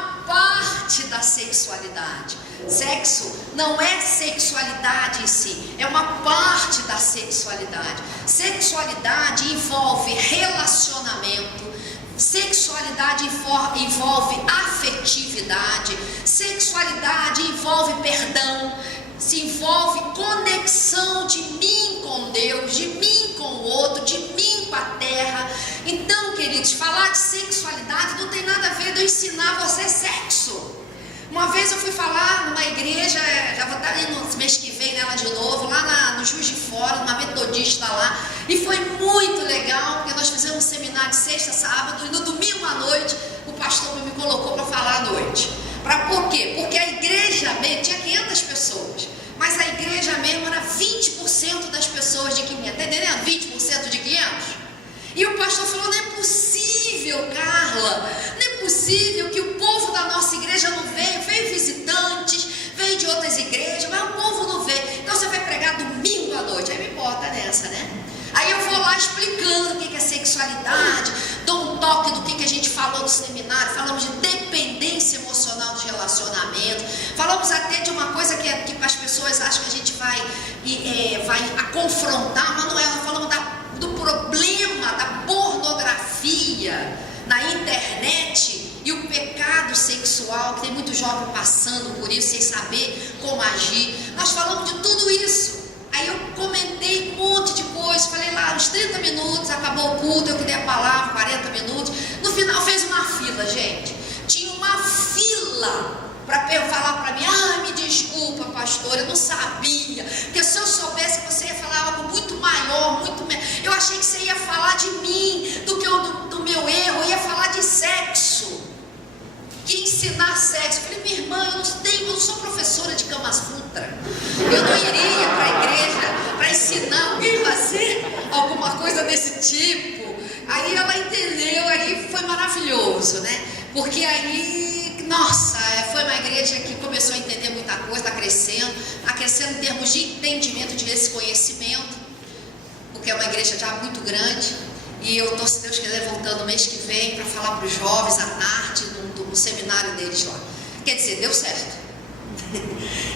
uma parte da sexualidade. Sexo não é sexualidade em si, é uma parte da sexualidade. Sexualidade envolve relacionamento, sexualidade envolve afetividade, sexualidade envolve perdão, se envolve conexão de mim com Deus, de mim com o outro, de mim com a terra. Então, queridos, falar de sexualidade não tem nada a ver de eu ensinar você sexo. Uma vez eu fui falar numa igreja, já vou estar indo no mês que vem nela de novo, lá no Juiz de Fora, numa metodista lá, e foi muito legal, porque nós fizemos um seminário de sexta, sábado, e no domingo à noite, o pastor me colocou para falar à noite. Por quê? Porque a igreja mesmo tinha 500 pessoas, mas a igreja mesmo era 20% das pessoas de 500, tá entendendo? 20% de 500. E o pastor falou, não é possível, Carla, não é possível que o povo da nossa igreja não veio visitantes, veio de outras igrejas, mas o povo não veio, então você vai pregar domingo à noite, aí me bota nessa, né? Aí eu vou lá explicando o que é sexualidade, dou um toque do que a gente falou no seminário, falamos de dependência emocional dos relacionamentos, falamos até de uma coisa que as pessoas acham que a gente vai confrontar, mas não é, nós falamos do problema da pornografia na internet e o pecado sexual, que tem muito jovem passando por isso sem saber como agir. Nós falamos de tudo isso. Aí eu comentei um monte de coisa, falei lá, uns 30 minutos, acabou o culto, eu que dei a palavra, 40 minutos. No final fez uma fila, gente. Tinha uma fila para falar para mim, me desculpa, pastor, eu não sabia, porque se eu soubesse que você ia falar algo muito maior, eu achei que você ia falar de mim, do meu erro, eu ia falar de sexo, que ensinar sexo. Eu falei, minha irmã, eu não sou professora de Kama Sutra, eu não iria para a igreja para ensinar alguém a fazer alguma coisa desse tipo. Aí ela entendeu, aí foi maravilhoso, né? Porque aí, nossa, foi uma igreja que começou a entender muita coisa, está crescendo em termos de entendimento, de esse conhecimento, porque é uma igreja já muito grande, e eu estou, se Deus quiser, voltando no mês que vem para falar para os jovens à tarde, no seminário deles lá. Quer dizer, deu certo.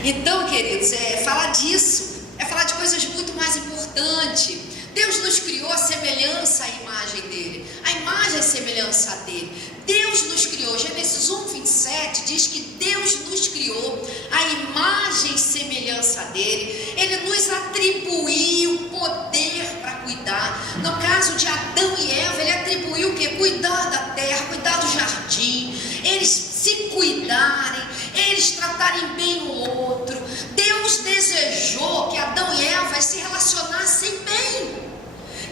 Então, queridos, falar disso é falar de coisas muito mais importantes. Deus nos criou a semelhança à imagem dele, a imagem e semelhança dele. Deus nos criou, Gênesis 1:27 diz que Deus nos criou a imagem e semelhança dele. Ele nos atribuiu poder para cuidar. No caso de Adão e Eva, ele atribuiu o quê? Cuidar da terra, cuidar do jardim, eles se cuidarem, eles tratarem bem o outro. Deus desejou que Adão e Eva se relacionassem bem,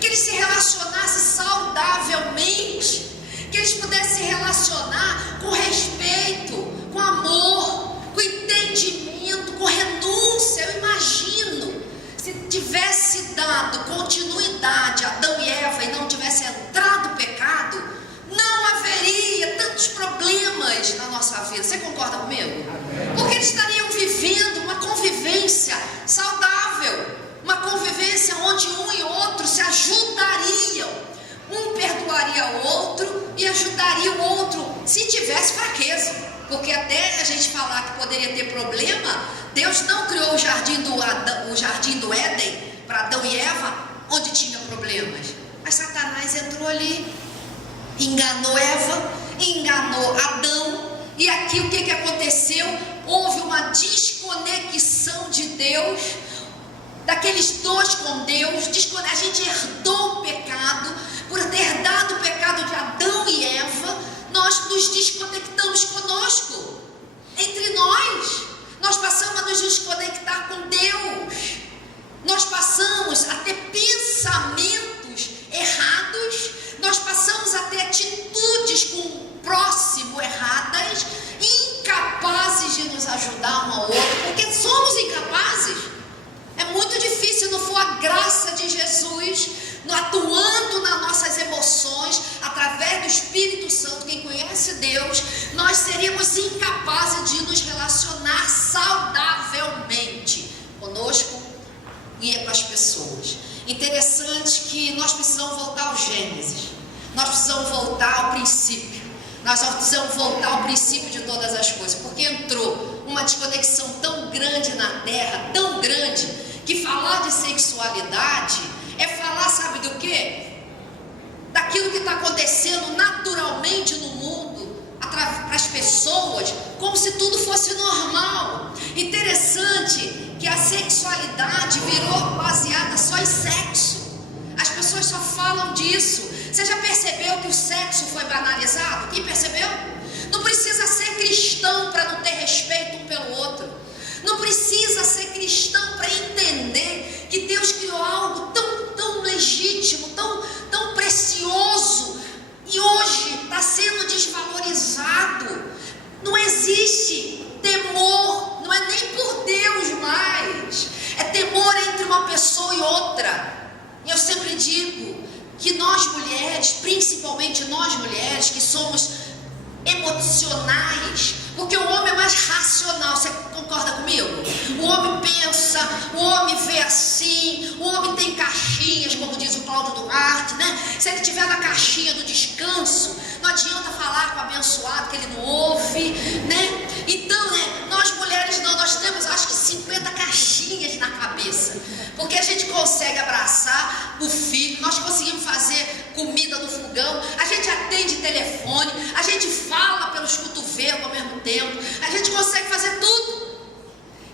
que eles se relacionassem saudavelmente, que eles pudessem se relacionar com respeito, com amor, com entendimento, com renúncia. Eu imagino, se tivesse dado continuidade a Adão e Eva e não tivesse entrado o pecado, não haveria tantos problemas na nossa vida. Você concorda comigo? Porque eles estariam vivendo uma convivência saudável, uma convivência onde um e outro se ajudariam, um perdoaria o outro e ajudaria o outro se tivesse fraqueza, porque até a gente falar que poderia ter problema, Deus não criou o jardim do Éden para Adão e Eva onde tinha problemas, mas Satanás entrou ali, enganou Eva, enganou Adão, e aqui o que aconteceu? Houve uma desconexão de Deus, daqueles dois com Deus. A gente herdou o pecado, por ter dado o pecado de Adão e Eva, nós nos desconectamos conosco, entre nós passamos a nos desconectar com Deus, nós passamos a ter pensamentos errados, nós passamos a ter atitudes com o próximo erradas, incapazes de nos ajudar um ao outro, porque somos incapazes. É muito difícil, se não for a graça de Jesus atuando nas nossas emoções, através do Espírito Santo. Quem conhece Deus, nós seríamos incapazes de nos relacionar saudavelmente conosco e com as pessoas. Interessante que nós precisamos voltar ao Gênesis, nós precisamos voltar ao princípio. Nós precisamos voltar ao princípio de todas as coisas, porque entrou uma desconexão tão grande na terra, tão grande, que falar de sexualidade é falar, sabe do quê? Daquilo que está acontecendo naturalmente no mundo, para as pessoas, como se tudo fosse normal. Interessante que a sexualidade virou baseada só em sexo. As pessoas só falam disso. Você já percebeu que o sexo foi banalizado? Quem percebeu? Não precisa ser cristão para não ter respeito um pelo outro. Não precisa ser cristão para entender que Deus criou algo tão legítimo, tão precioso, e hoje está sendo desvalorizado. Não existe temor, não é nem por Deus mais, é temor entre uma pessoa e outra. E eu sempre digo que nós mulheres, principalmente nós mulheres que somos emocionais, porque o homem é mais racional, você concorda comigo? O homem pensa, o homem vê assim, o homem tem caixinhas, como diz o Cláudio Duarte, né? Se ele estiver na caixinha do descanso, não adianta falar com o abençoado que ele não ouve, né? Então, né, nós mulheres não, nós temos acho que 50 caixinhas na cabeça, porque a gente consegue abraçar o filho, nós conseguimos fazer comida no fogão, a gente atende telefone, a gente fala pelos cotovelos ao mesmo tempo, a gente consegue fazer tudo.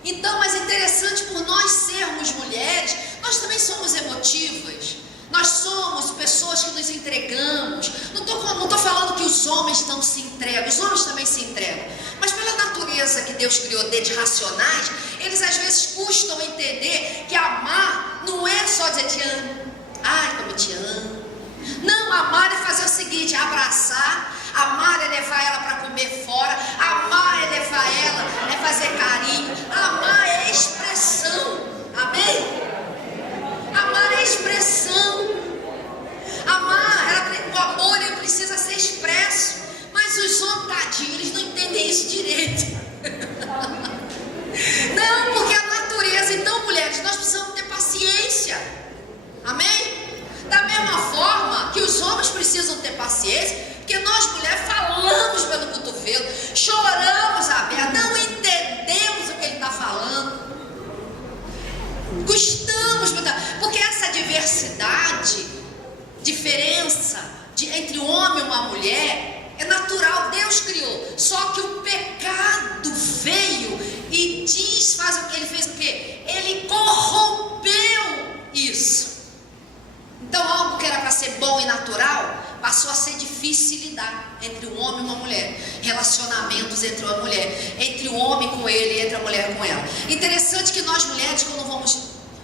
Então, mas é interessante, por nós sermos mulheres, nós também somos emotivas, nós somos pessoas que nos entregamos. Não estou falando que os homens não se entregam, os homens também se entregam, mas pela natureza que Deus criou deles racionais, eles às vezes custam entender que amar não é só dizer te amo, ai como eu te amo. Não, amar é fazer o seguinte, é abraçar. Amar é levar ela para comer fora. Amar é levar ela, é fazer carinho. Amar é expressão. Amém? Amar é expressão. Amar, o amor ele precisa ser expresso. Mas os homens, tadinhos, eles não entendem isso direito. Não, porque a natureza. Então, mulheres, nós precisamos ter paciência. Amém? Da mesma forma que os homens precisam ter paciência, porque nós mulheres falamos pelo cotovelo, choramos a beira, não entendemos o que ele está falando, gostamos, porque essa diversidade, diferença entre um homem e uma mulher, é natural, Deus criou, só que o pecado veio e faz o que ele fez, o quê? Ele corrompeu isso. Então algo que era para ser bom e natural passou a ser difícil lidar entre um homem e uma mulher. Relacionamentos entre uma mulher, entre o homem com ele e entre a mulher com ela. Interessante que nós mulheres, quando vamos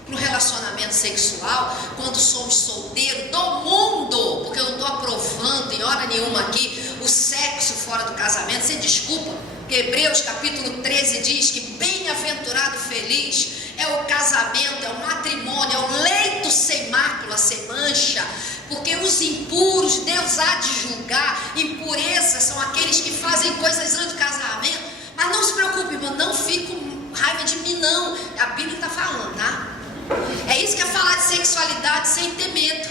para o relacionamento sexual, quando somos solteiros do mundo, porque eu não estou aprovando em hora nenhuma aqui o sexo fora do casamento, você desculpa, porque Hebreus capítulo 13 diz que bem-aventurado e feliz é o casamento, é o matrimônio, é o leito sem mácula, sem mancha, porque os impuros Deus há de julgar. Impurezas são aqueles que fazem coisas antes do casamento. Mas não se preocupe, irmão, não fique com raiva de mim não, a Bíblia está falando, tá? É isso que é falar de sexualidade sem ter medo.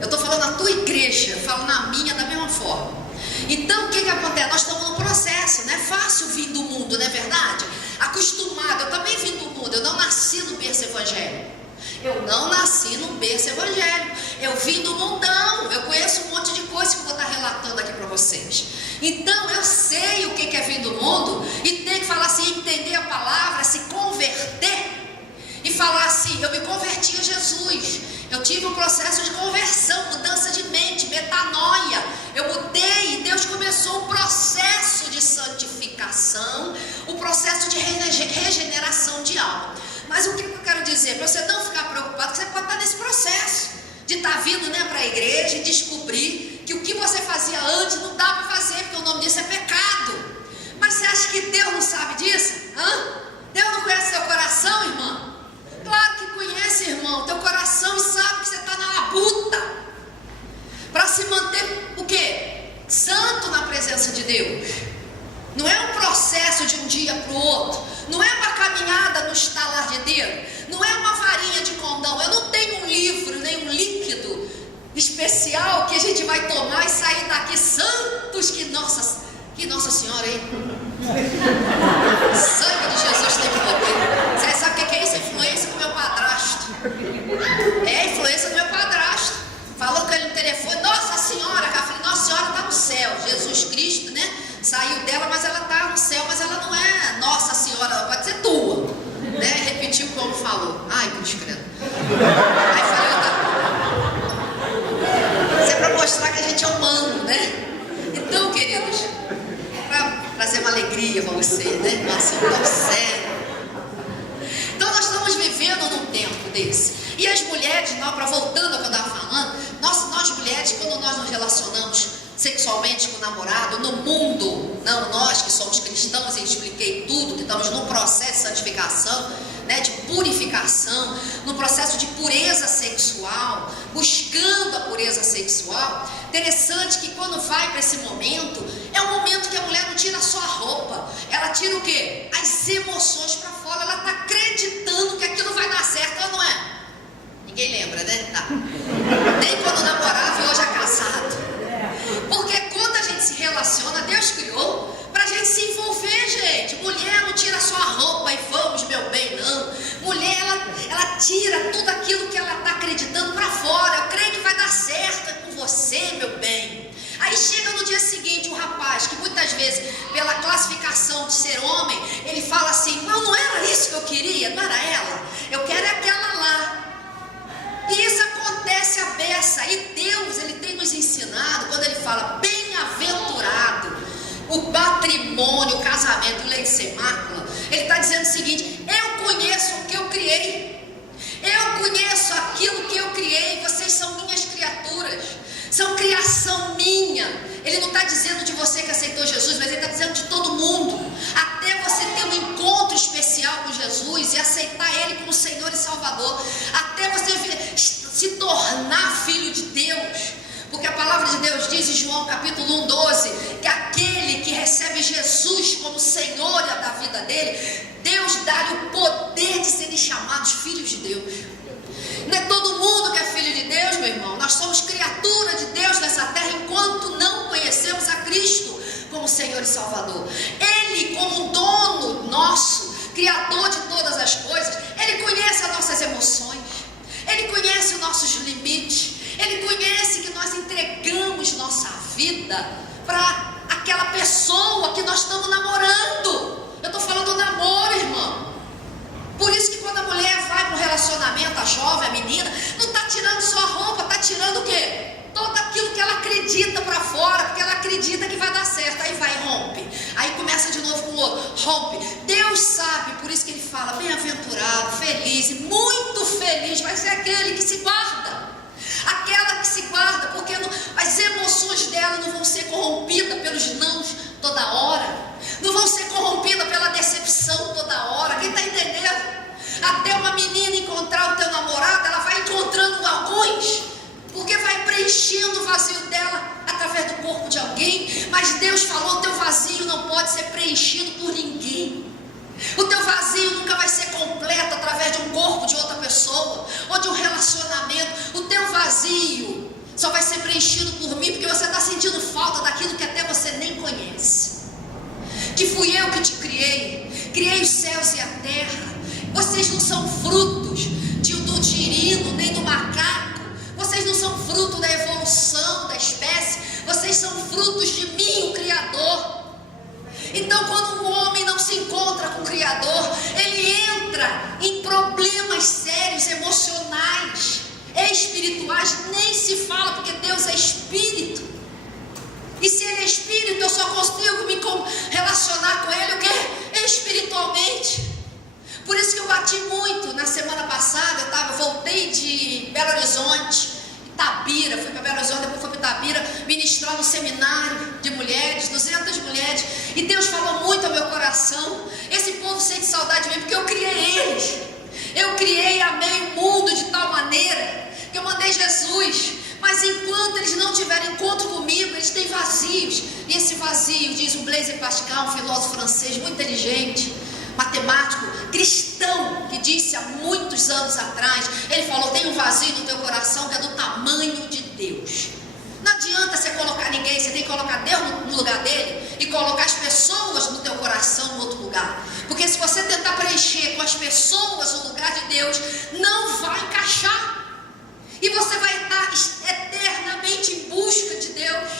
Eu estou falando na tua igreja, eu falo na minha da mesma forma. Então o que acontece? Nós estamos no processo, não é fácil vir do mundo, não é verdade? Acostumado, eu também vim do mundo, eu não nasci no berço evangélico. Eu não nasci num berço evangélico, eu vim do mundão, eu conheço um monte de coisa que eu vou estar relatando aqui para vocês. Então eu sei o que é vir do mundo e tem que falar assim, entender a palavra, se converter e falar assim, eu me converti a Jesus, eu tive um processo de conversão, mudança de mente, metanoia, eu mudei e Deus começou o processo de santificação, o processo de regeneração de alma. Mas o que eu quero dizer? Para você não ficar preocupado, você pode estar nesse processo de estar vindo, né, para a igreja e descobrir que o que você fazia antes não dá para fazer, porque o nome disso é pecado. Mas você acha que Deus não sabe disso? Deus não conhece seu coração, irmão? Claro que conhece, irmão, teu coração, e sabe que você está na labuta para se manter o quê? Santo na presença de Deus. Não é um processo de um dia para o outro, não é uma caminhada no estalar de dedo, não é uma varinha de condão. Eu não tenho um livro, nem um líquido especial que a gente vai tomar e sair daqui santos, que Nossa Senhora, hein? Sangue de Jesus tem poder. Você sabe o que é isso? Influência com meu padrasto. É influência do meu padrasto. Falou com ele no telefone, Nossa Senhora, eu falei, Nossa Senhora está no céu. Jesus Cristo, né? Saiu dela, mas ela está no céu, mas ela não é Nossa Senhora, ela pode ser tua. Né? Repetiu como falou. Ai, cruz credo. Aí falei, isso é para mostrar que a gente é humano, né? Então, queridos, para trazer uma alegria para você, né? Nossa, tão sério. Então, nós estamos vivendo num tempo desse. E as mulheres, voltando ao que eu estava falando, nós mulheres, quando nós nos relacionamos sexualmente com o namorado, no mundo, não nós que somos cristãos, e expliquei tudo, que estamos num processo de santificação, né, de purificação, no processo de pureza sexual, buscando a pureza sexual. Interessante que quando vai para esse momento, é um momento que a mulher não tira só a roupa, ela tira o quê? As emoções para fora, ela está acreditando que aquilo vai dar certo, ou não é? Ninguém lembra, né? Tá. Nem quando namorava e hoje é casado. Porque quando a gente se relaciona, Deus criou pra gente se envolver, gente. Mulher não tira só a roupa e vamos, meu bem, não. Mulher, ela tira tudo aquilo que ela está acreditando pra fora. Eu creio que vai dar certo, é com você, meu bem. Aí chega no dia seguinte o rapaz, que muitas vezes, pela classificação de ser homem, ele fala assim, não era isso que eu queria, não era ela. Eu quero aquela lá. E isso acontece à beça. E Deus, Ele tem nos ensinado, quando Ele fala bem-aventurado, o matrimônio, o casamento, lei sem mácula, Ele está dizendo o seguinte, eu conheço o que eu criei, eu conheço aquilo que eu criei, vocês são minhas criaturas, são criação minha. Ele não está dizendo de você que aceitou Jesus, mas Ele está dizendo de todo mundo, até você ter um encontro especial com Jesus e aceitar Ele como Senhor e Salvador, até você se tornar filho de Deus, porque a palavra de Deus diz em João capítulo 1:12, que aquele que recebe Jesus como Senhor da vida dele, Deus dá-lhe o poder de serem chamados filhos de Deus. Não é todo mundo que é filho de Deus, meu irmão. Nós somos criatura de Deus nessa terra enquanto não conhecemos a Cristo como Senhor e Salvador. Ele, como dono nosso, criador de todas as coisas, Ele conhece as nossas emoções, Ele conhece os nossos limites, Ele conhece que nós entregamos nossa vida para aquela pessoa que nós estamos namorando. Eu estou falando namoro, irmão. Por isso que quando a mulher vai para o relacionamento, a jovem, a menina, não está tirando só a roupa, está tirando o quê? Todo aquilo que ela acredita para fora, porque ela acredita que vai dar certo. Aí vai, rompe. Aí começa de novo com o outro, rompe. Deus sabe, por isso que Ele fala, bem-aventurado, feliz, e muito feliz vai ser aquele que se guarda. Aquela que se guarda, porque as emoções dela não vão ser corrompidas pelos nãos toda hora, não vão ser corrompidas pela decepção toda hora. Quem está entendendo? Até uma menina encontrar o teu namorado, ela vai encontrando alguns, porque vai preenchendo o vazio dela através do corpo de alguém. Mas Deus falou, o teu vazio não pode ser preenchido por ninguém. O teu vazio nunca vai ser completo através de um corpo de outra pessoa, ou de um relacionamento. O teu vazio só vai ser preenchido por mim, porque você está sentindo falta daquilo que até você nem conhece. Que fui eu que te criei os céus e a terra. Vocês não são frutos do tirino, nem do macaco. Vocês não são fruto da evolução da espécie. Vocês são frutos de mim, o Criador. Então, quando um homem não se encontra com o Criador, ele entra em problemas sérios, emocionais, espirituais, nem se fala, porque Deus é Espírito. E se Ele é Espírito, eu só consigo me relacionar com Ele, o quê? Espiritualmente. Por isso que eu bati muito. Na semana passada, eu voltei de Belo Horizonte, Itabira, fui para Belo Horizonte, depois fui para Itabira, ministrar no seminário de mulheres, 200 mulheres, e Deus falou muito ao meu coração. Esse povo sente saudade de mim, porque eu criei eles, eu criei e amei o mundo de tal maneira, que eu mandei Jesus, mas enquanto eles não tiverem encontro comigo, eles têm vazios, e esse vazio, diz o Blaise Pascal, um filósofo francês muito inteligente, matemático, cristão, que disse há muitos anos atrás, ele falou, tem um vazio no teu coração que é do tamanho de Deus. Não adianta você colocar ninguém, você tem que colocar Deus no lugar dele e colocar as pessoas no teu coração no outro lugar. Porque se você tentar preencher com as pessoas o lugar de Deus, não vai encaixar. E você vai estar eternamente em busca de Deus,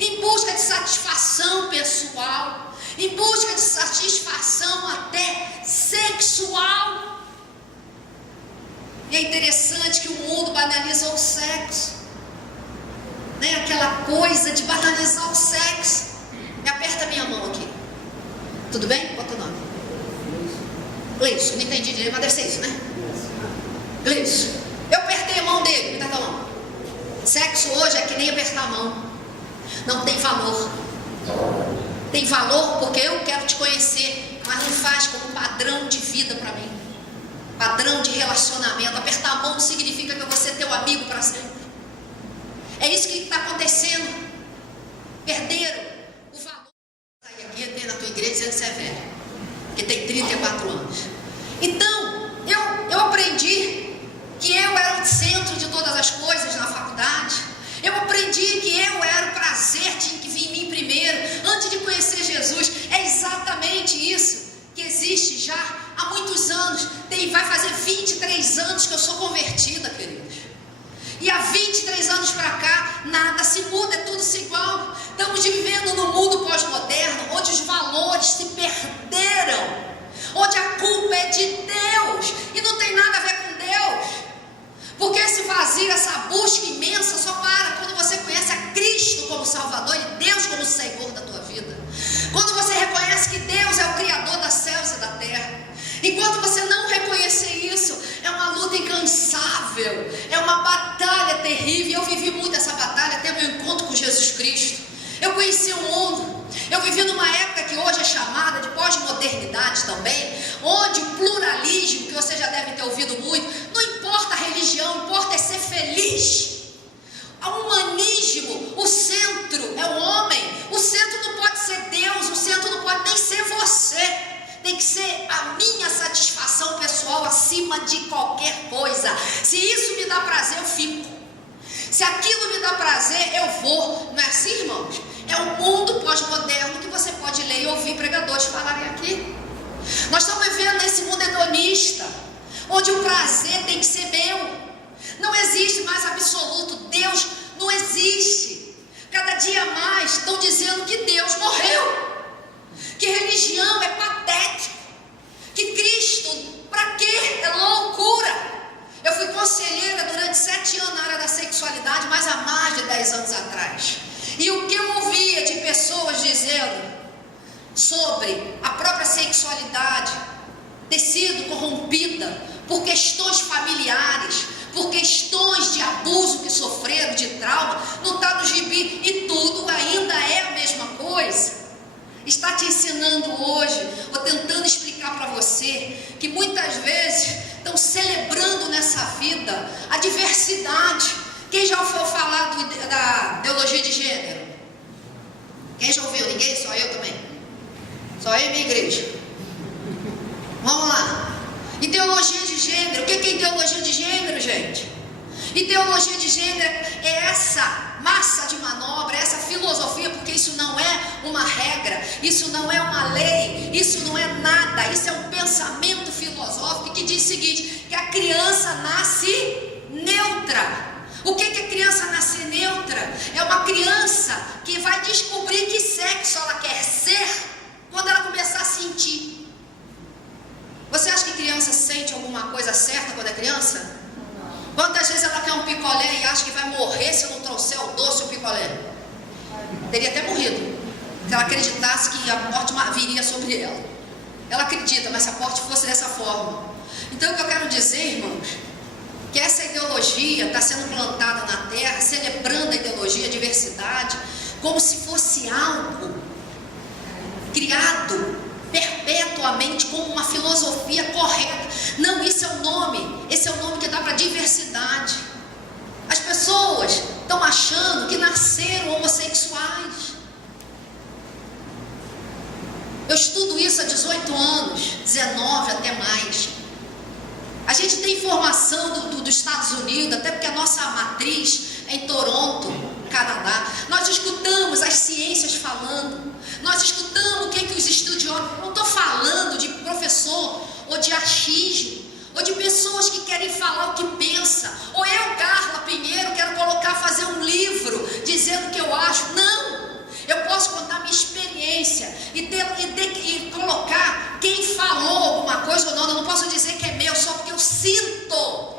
em busca de satisfação pessoal, em busca de satisfação até sexual. E é interessante que o mundo banalizou o sexo. Né? Aquela coisa de banalizar o sexo. Me aperta a minha mão aqui. Tudo bem? Qual é o teu nome? Gleison. Não entendi direito, mas deve ser isso, né? Gleison. Eu apertei a mão dele. Me dá a tua mão. Sexo hoje é que nem apertar a mão. Não tem valor. Tem valor porque eu quero te conhecer, mas não faz como padrão de vida para mim. Padrão de relacionamento. Apertar a mão não significa que eu vou ser teu amigo para sempre. É isso que está acontecendo. Perderam o valor. Sair aqui tem na tua igreja dizendo que você é velho, que tem 34 anos. Então, eu aprendi que eu era o centro de todas as coisas na faculdade. Eu aprendi que eu era o prazer, tinha que vir em mim primeiro, antes de conhecer Jesus. É exatamente isso que existe já há muitos anos. Vai fazer 23 anos que eu sou convertida, queridos. E há 23 anos para cá, nada se muda, é tudo igual. Estamos vivendo num mundo pós-moderno, onde os valores se perderam, onde a culpa é de Deus, e não tem nada a ver com Deus. Porque esse vazio, essa busca imensa, só para quando você conhece a Cristo como Salvador e Deus como Senhor da tua vida. Quando você reconhece que Deus é o Criador dos céus e da terra. Enquanto você não reconhecer isso, é uma luta incansável, é uma batalha terrível. Eu vivi muito essa batalha até meu encontro com Jesus Cristo. Eu conheci o mundo, eu vivi numa época que hoje é chamada de pós-modernidade também, onde o pluralismo, que você já deve ter ouvido muito, não importa a religião, importa é ser feliz. O humanismo, o centro é o homem, o centro não pode ser Deus, o centro não pode nem ser você. Tem que ser a minha satisfação pessoal acima de qualquer coisa. Se isso me dá prazer, eu fico. Se aquilo me dá prazer, eu vou. Não é assim, irmãos? É um mundo pós-moderno que você pode ler e ouvir pregadores falarem aqui. Nós estamos vivendo nesse mundo hedonista, onde o prazer tem que ser meu. Não existe mais absoluto. Deus não existe. Cada dia mais estão dizendo que Deus morreu, que religião é patético, que Cristo, para quê? É loucura. Eu fui conselheira durante 7 anos na área da sexualidade, mas há mais de 10 anos atrás. E o que eu ouvia de pessoas dizendo sobre a própria sexualidade ter sido corrompida por questões familiares, por questões de abuso que sofreram, de trauma, não está no gibi, e tudo ainda é a mesma coisa. Está te ensinando hoje, ou tentando explicar para você, que muitas vezes estão celebrando nessa vida a diversidade. Quem já ouviu falar da ideologia de gênero? Quem já ouviu? Ninguém? Só eu também. Só eu e minha igreja. Vamos lá. Ideologia de gênero. O que é ideologia de gênero, gente? Ideologia de gênero é essa massa de manobra, essa filosofia, porque isso não é uma regra, isso não é uma lei, isso não é nada, isso é um pensamento filosófico que diz o seguinte, que a criança nasce neutra. O que é criança nascer neutra? É uma criança que vai descobrir que sexo ela quer ser quando ela começar a sentir. Você acha que criança sente alguma coisa certa quando é criança? Quantas vezes ela quer um picolé e acha que vai morrer se não trouxer o doce e o picolé? Teria até morrido, se ela acreditasse que a morte viria sobre ela. Ela acredita, mas se a morte fosse dessa forma. Então o que eu quero dizer, irmãos, que essa ideologia está sendo plantada na terra, celebrando a ideologia, a diversidade, como se fosse algo criado perpetuamente como uma filosofia correta. Não, isso é o nome, esse é o nome que dá para diversidade. As pessoas estão achando que nasceram homossexuais. Eu estudo isso há 18 anos, 19 até mais. A gente tem informação dos Estados Unidos, até porque a nossa matriz em Toronto, Canadá. Nós escutamos as ciências falando. Nós escutamos o que os estudiosos... Não estou falando de professor ou de achismo, ou de pessoas que querem falar o que pensa. Ou eu, Carla Pinheiro, quero fazer um livro dizendo o que eu acho. Não! Eu posso contar minha experiência e colocar quem falou alguma coisa ou não. Eu não posso dizer que é meu só porque eu sinto,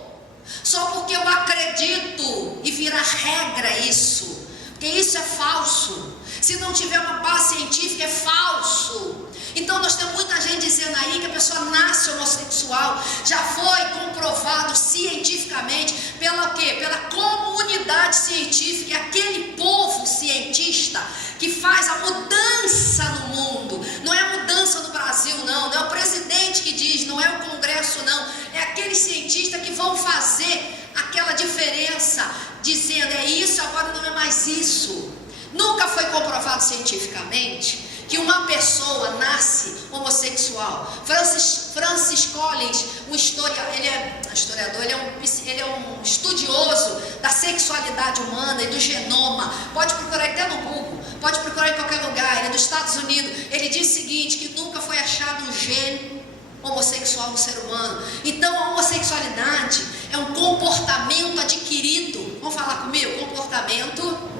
só porque eu acredito e virar regra isso, porque isso é falso. Se não tiver uma base científica, é falso. Então nós temos muita gente dizendo aí que a pessoa nasce homossexual. Já foi comprovado cientificamente pela o quê? Pela comunidade científica, aquele povo cientista que faz a mudança no mundo. Não é a mudança no Brasil, não é o presidente que diz, não é o Congresso, não. É aqueles cientistas que vão fazer aquela diferença, dizendo é isso, agora não é mais isso. Nunca foi comprovado cientificamente que uma pessoa nasce homossexual. Francis Collins, ele é historiador, ele é um estudioso da sexualidade humana e do genoma. Pode procurar até no Google, pode procurar em qualquer lugar. Ele é dos Estados Unidos. Ele diz o seguinte, que nunca foi achado um gene homossexual no ser humano. Então a homossexualidade é um comportamento adquirido. Vamos falar comigo? Comportamento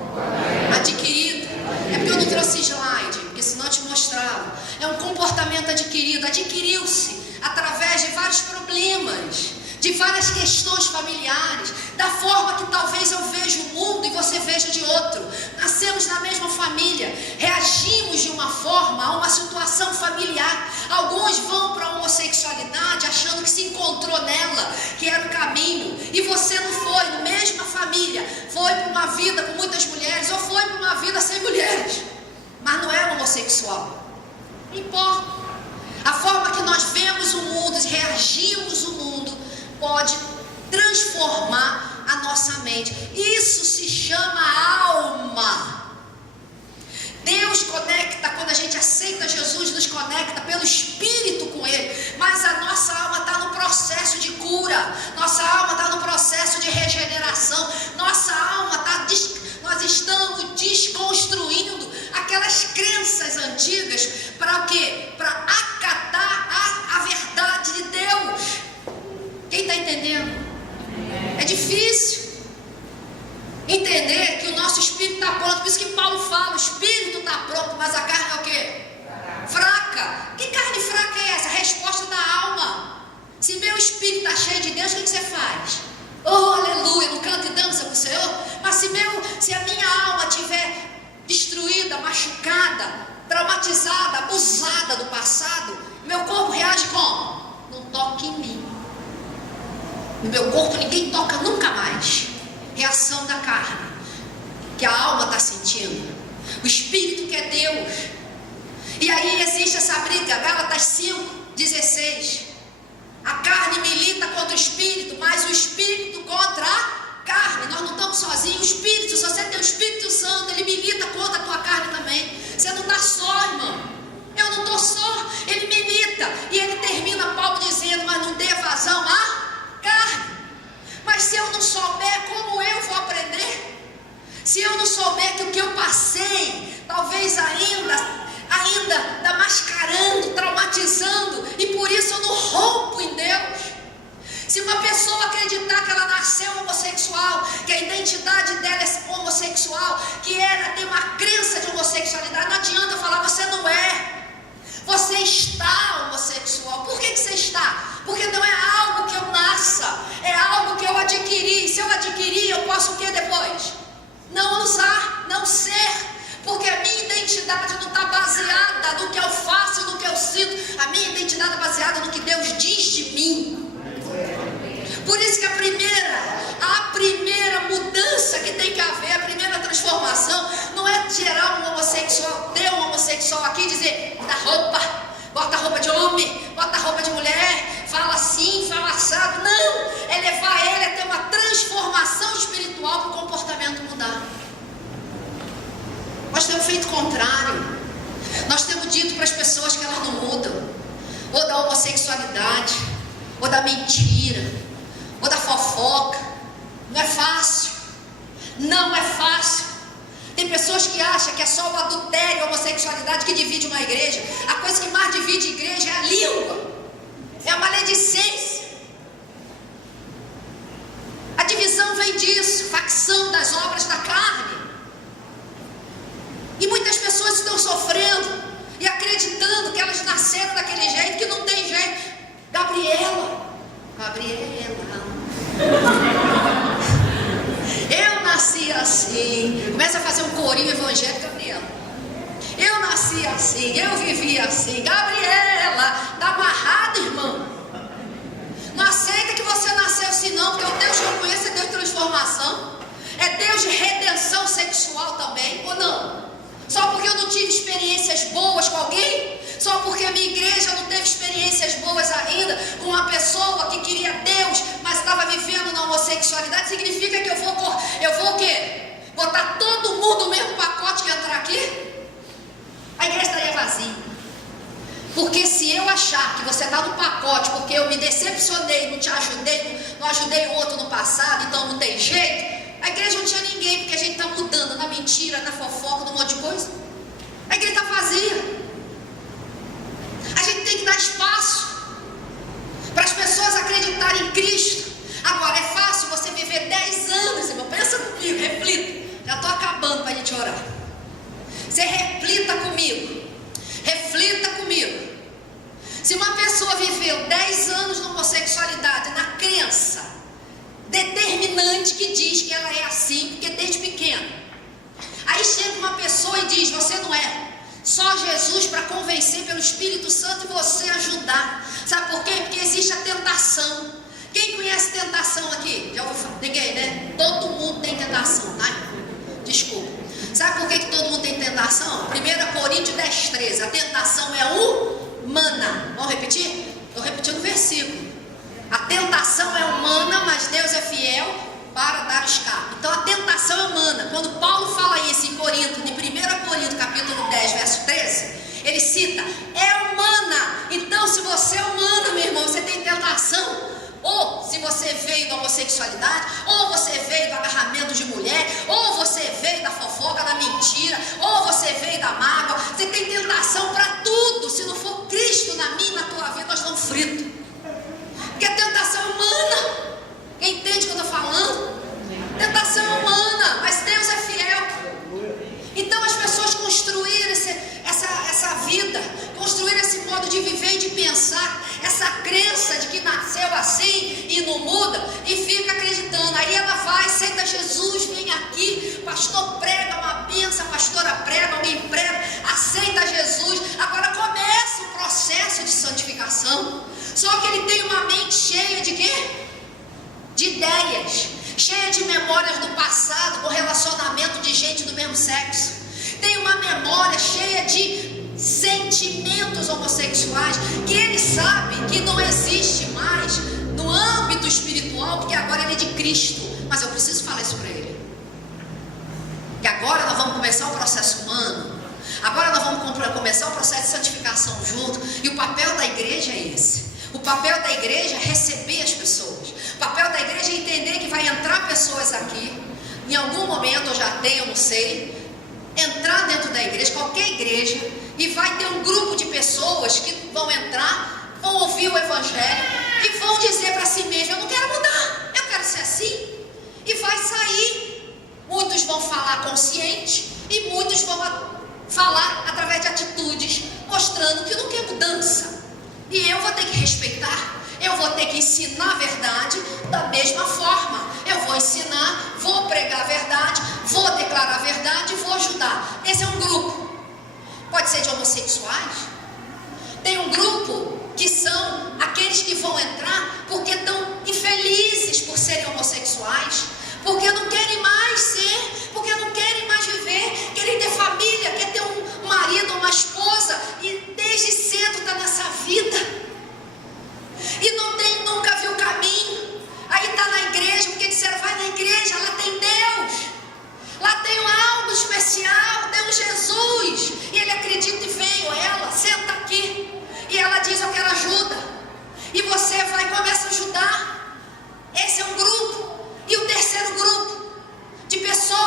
adquirido. É porque eu não trouxe slide, porque senão eu te mostrava. É um comportamento adquirido. Adquiriu-se através de vários problemas, de várias questões familiares, da forma que talvez eu veja o mundo e você veja de outro. Nascemos na mesma família, reagimos de uma forma a uma situação familiar. Alguns vão para a homossexualidade achando que se encontrou nela, que era o caminho, e você não foi. Na mesma família, foi para uma vida com muitas mulheres ou foi para uma vida sem mulheres, mas não é homossexual. Não importa. A forma que nós vemos o mundo, reagimos o mundo, pode transformar a nossa mente. Isso se chama alma. Deus conecta, quando a gente aceita Jesus, nos conecta pelo Espírito com Ele. Mas a nossa alma está no processo de cura. Nossa alma está no processo de regeneração. Nossa alma está... Nós estamos desconstruindo aquelas crenças antigas para o quê? Para acatar a verdade de Deus. Quem está entendendo? É difícil entender que o nosso espírito está pronto. Por isso que Paulo fala, o espírito está pronto, mas a carne é o quê? Fraca. Que carne fraca é essa? A resposta da alma. Se meu espírito está cheio de Deus, o que você faz? Oh, aleluia, não canta e dança com o Senhor. Mas se a minha alma estiver destruída, machucada, traumatizada, abusada do passado, meu corpo reage como? Não toque em mim. No meu corpo ninguém toca nunca mais. Reação da carne, que a alma está sentindo. O espírito que é Deus. E aí existe essa briga, Gálatas 5:16. A carne milita contra o espírito, mas o espírito contra a carne. Nós não estamos sozinhos. O espírito, se você tem o Espírito Santo, ele milita contra a tua carne também. Você não está só, irmão. Eu não estou só. Ele milita. E ele termina Paulo dizendo, mas não dê vazão à carne. Mas se eu não souber, como eu vou aprender? Se eu não souber que o que eu passei, talvez ainda está mascarando, traumatizando, e por isso eu não rompo em Deus. Se uma pessoa acreditar que ela nasceu homossexual, que a identidade dela é homossexual, que ela tem uma crença de homossexualidade, não adianta eu falar, você não é. Você está homossexual. Por que você está? Porque não é algo que eu nasça, é algo que eu adquiri. Se eu adquirir, eu posso o que depois? Não usar, não ser. Porque a minha identidade não está baseada no que eu faço e no que eu sinto. A minha identidade é baseada no que Deus diz de mim. Por isso que a primeira mudança que tem que haver, a primeira transformação, não é gerar um homossexual, ter um homossexual aqui e dizer, bota roupa de homem, bota roupa de mulher, fala assim, fala assado. Não, é levar ele a ter uma transformação espiritual para o comportamento mudar. Nós temos feito o contrário. Nós temos dito para as pessoas que elas não mudam, ou da homossexualidade, ou da mentira, ou da fofoca. Não é fácil. Não é fácil. Tem pessoas que acham que é só o adultério e a homossexualidade que divide uma igreja. A coisa que mais divide a igreja é a língua, é a maledicência. A divisão vem disso, facção das obras da carne. E muitas pessoas estão sofrendo e acreditando que elas nasceram daquele jeito, que não tem jeito. Gabriela, eu nasci assim. Começa a fazer um corinho evangélico, Gabriela. Eu nasci assim, eu vivi assim. Gabriela, tá amarrado, irmão. Não aceita que você nasceu assim não, porque o Deus que eu conheço é Deus de transformação. É Deus de redenção sexual também, ou não? Só porque eu não tive experiências boas com alguém? Só porque a minha igreja não teve experiências boas ainda com uma pessoa que queria Deus, mas estava vivendo na homossexualidade, significa que eu vou o quê? Botar todo mundo no mesmo pacote que entrar aqui? A igreja estaria vazia. Porque se eu achar que você está no pacote porque eu me decepcionei, não te ajudei, não ajudei o outro no passado, então não tem jeito, a igreja não tinha ninguém, porque a gente está mudando na mentira, na fofoca, num monte de coisa. A igreja está vazia. A gente tem que dar espaço para as pessoas acreditarem em Cristo. Agora, é fácil você viver 10 anos, irmão. Pensa comigo, reflita. Já estou acabando para a gente orar. Você reflita comigo. Reflita comigo. Se uma pessoa viveu 10 anos na homossexualidade, na crença determinante que diz que ela é assim, porque desde pequena, aí chega uma pessoa e diz: você não é. Só Jesus para convencer pelo Espírito Santo e você ajudar. Sabe por quê? Porque existe a tentação. Quem conhece tentação aqui? Já ouviu falar? Ninguém, né? Todo mundo tem tentação, né? Desculpa. Sabe por que todo mundo tem tentação? 1 Coríntios 10:13. A tentação é humana. Vamos repetir? Estou repetindo o versículo. A tentação é humana, mas Deus é fiel para dar escape. Então a tentação é humana. Quando Paulo fala isso em Corinto, em 1 Coríntios capítulo 10, verso 13, ele cita: é humana. Então se você é humano, meu irmão, você tem tentação. Ou se você veio da homossexualidade, ou você veio do agarramento de mulher, ou você veio da fofoca, da mentira, ou você veio da mágoa, você tem tentação para tudo. Se não for Cristo na minha e na tua vida, nós estamos fritos. Porque a tentação é humana. Quem entende o que eu estou falando? Tentação é humana, mas Deus é fiel. Então as pessoas construíram essa vida, construíram esse modo de viver e de pensar, essa crença de que nasceu assim e não muda, e fica acreditando. Aí ela vai, aceita Jesus, vem aqui, pastor prega uma benção, a pastora prega, alguém prega, aceita Jesus. Agora começa o processo de santificação. Só que ele tem uma mente cheia de quê? De ideias, cheia de memórias do passado, com relacionamento de gente do mesmo sexo. Tem uma memória cheia de sentimentos homossexuais, que ele sabe que não existe mais no âmbito espiritual, porque agora ele é de Cristo. Mas eu preciso falar isso para ele. Que agora nós vamos começar o processo humano. Agora nós vamos começar o processo de santificação junto. E o papel da igreja é esse. O papel da igreja é receber as pessoas. O papel da igreja é entender que vai entrar pessoas aqui, em algum momento, eu já tenho, eu não sei, entrar dentro da igreja, qualquer igreja, e vai ter um grupo de pessoas que vão entrar, vão ouvir o evangelho e vão dizer para si mesmo: eu não quero mudar, eu quero ser assim. E vai sair. Muitos vão falar consciente e muitos vão falar através de atitudes, mostrando que não quer mudança. E eu vou ter que respeitar, eu vou ter que ensinar a verdade da mesma forma. Eu vou ensinar, vou pregar a verdade, vou declarar a verdade e vou ajudar. Esse é um grupo. Pode ser de homossexuais. Tem um grupo que são aqueles que vão entrar porque estão infelizes por serem homossexuais, porque não querem mais ser, porque não querem mais viver, querem ter família, querem ter um marido, uma esposa, e desde cedo está nessa vida, e nunca viu o caminho. Aí está na igreja, porque disseram: vai na igreja, lá tem Deus, lá tem algo especial, tem um Jesus, e ele acredita e vem. Ou ela, senta aqui, e ela diz: eu quero ajuda, e você vai e começa a ajudar. Esse é um grupo. E o terceiro grupo de pessoas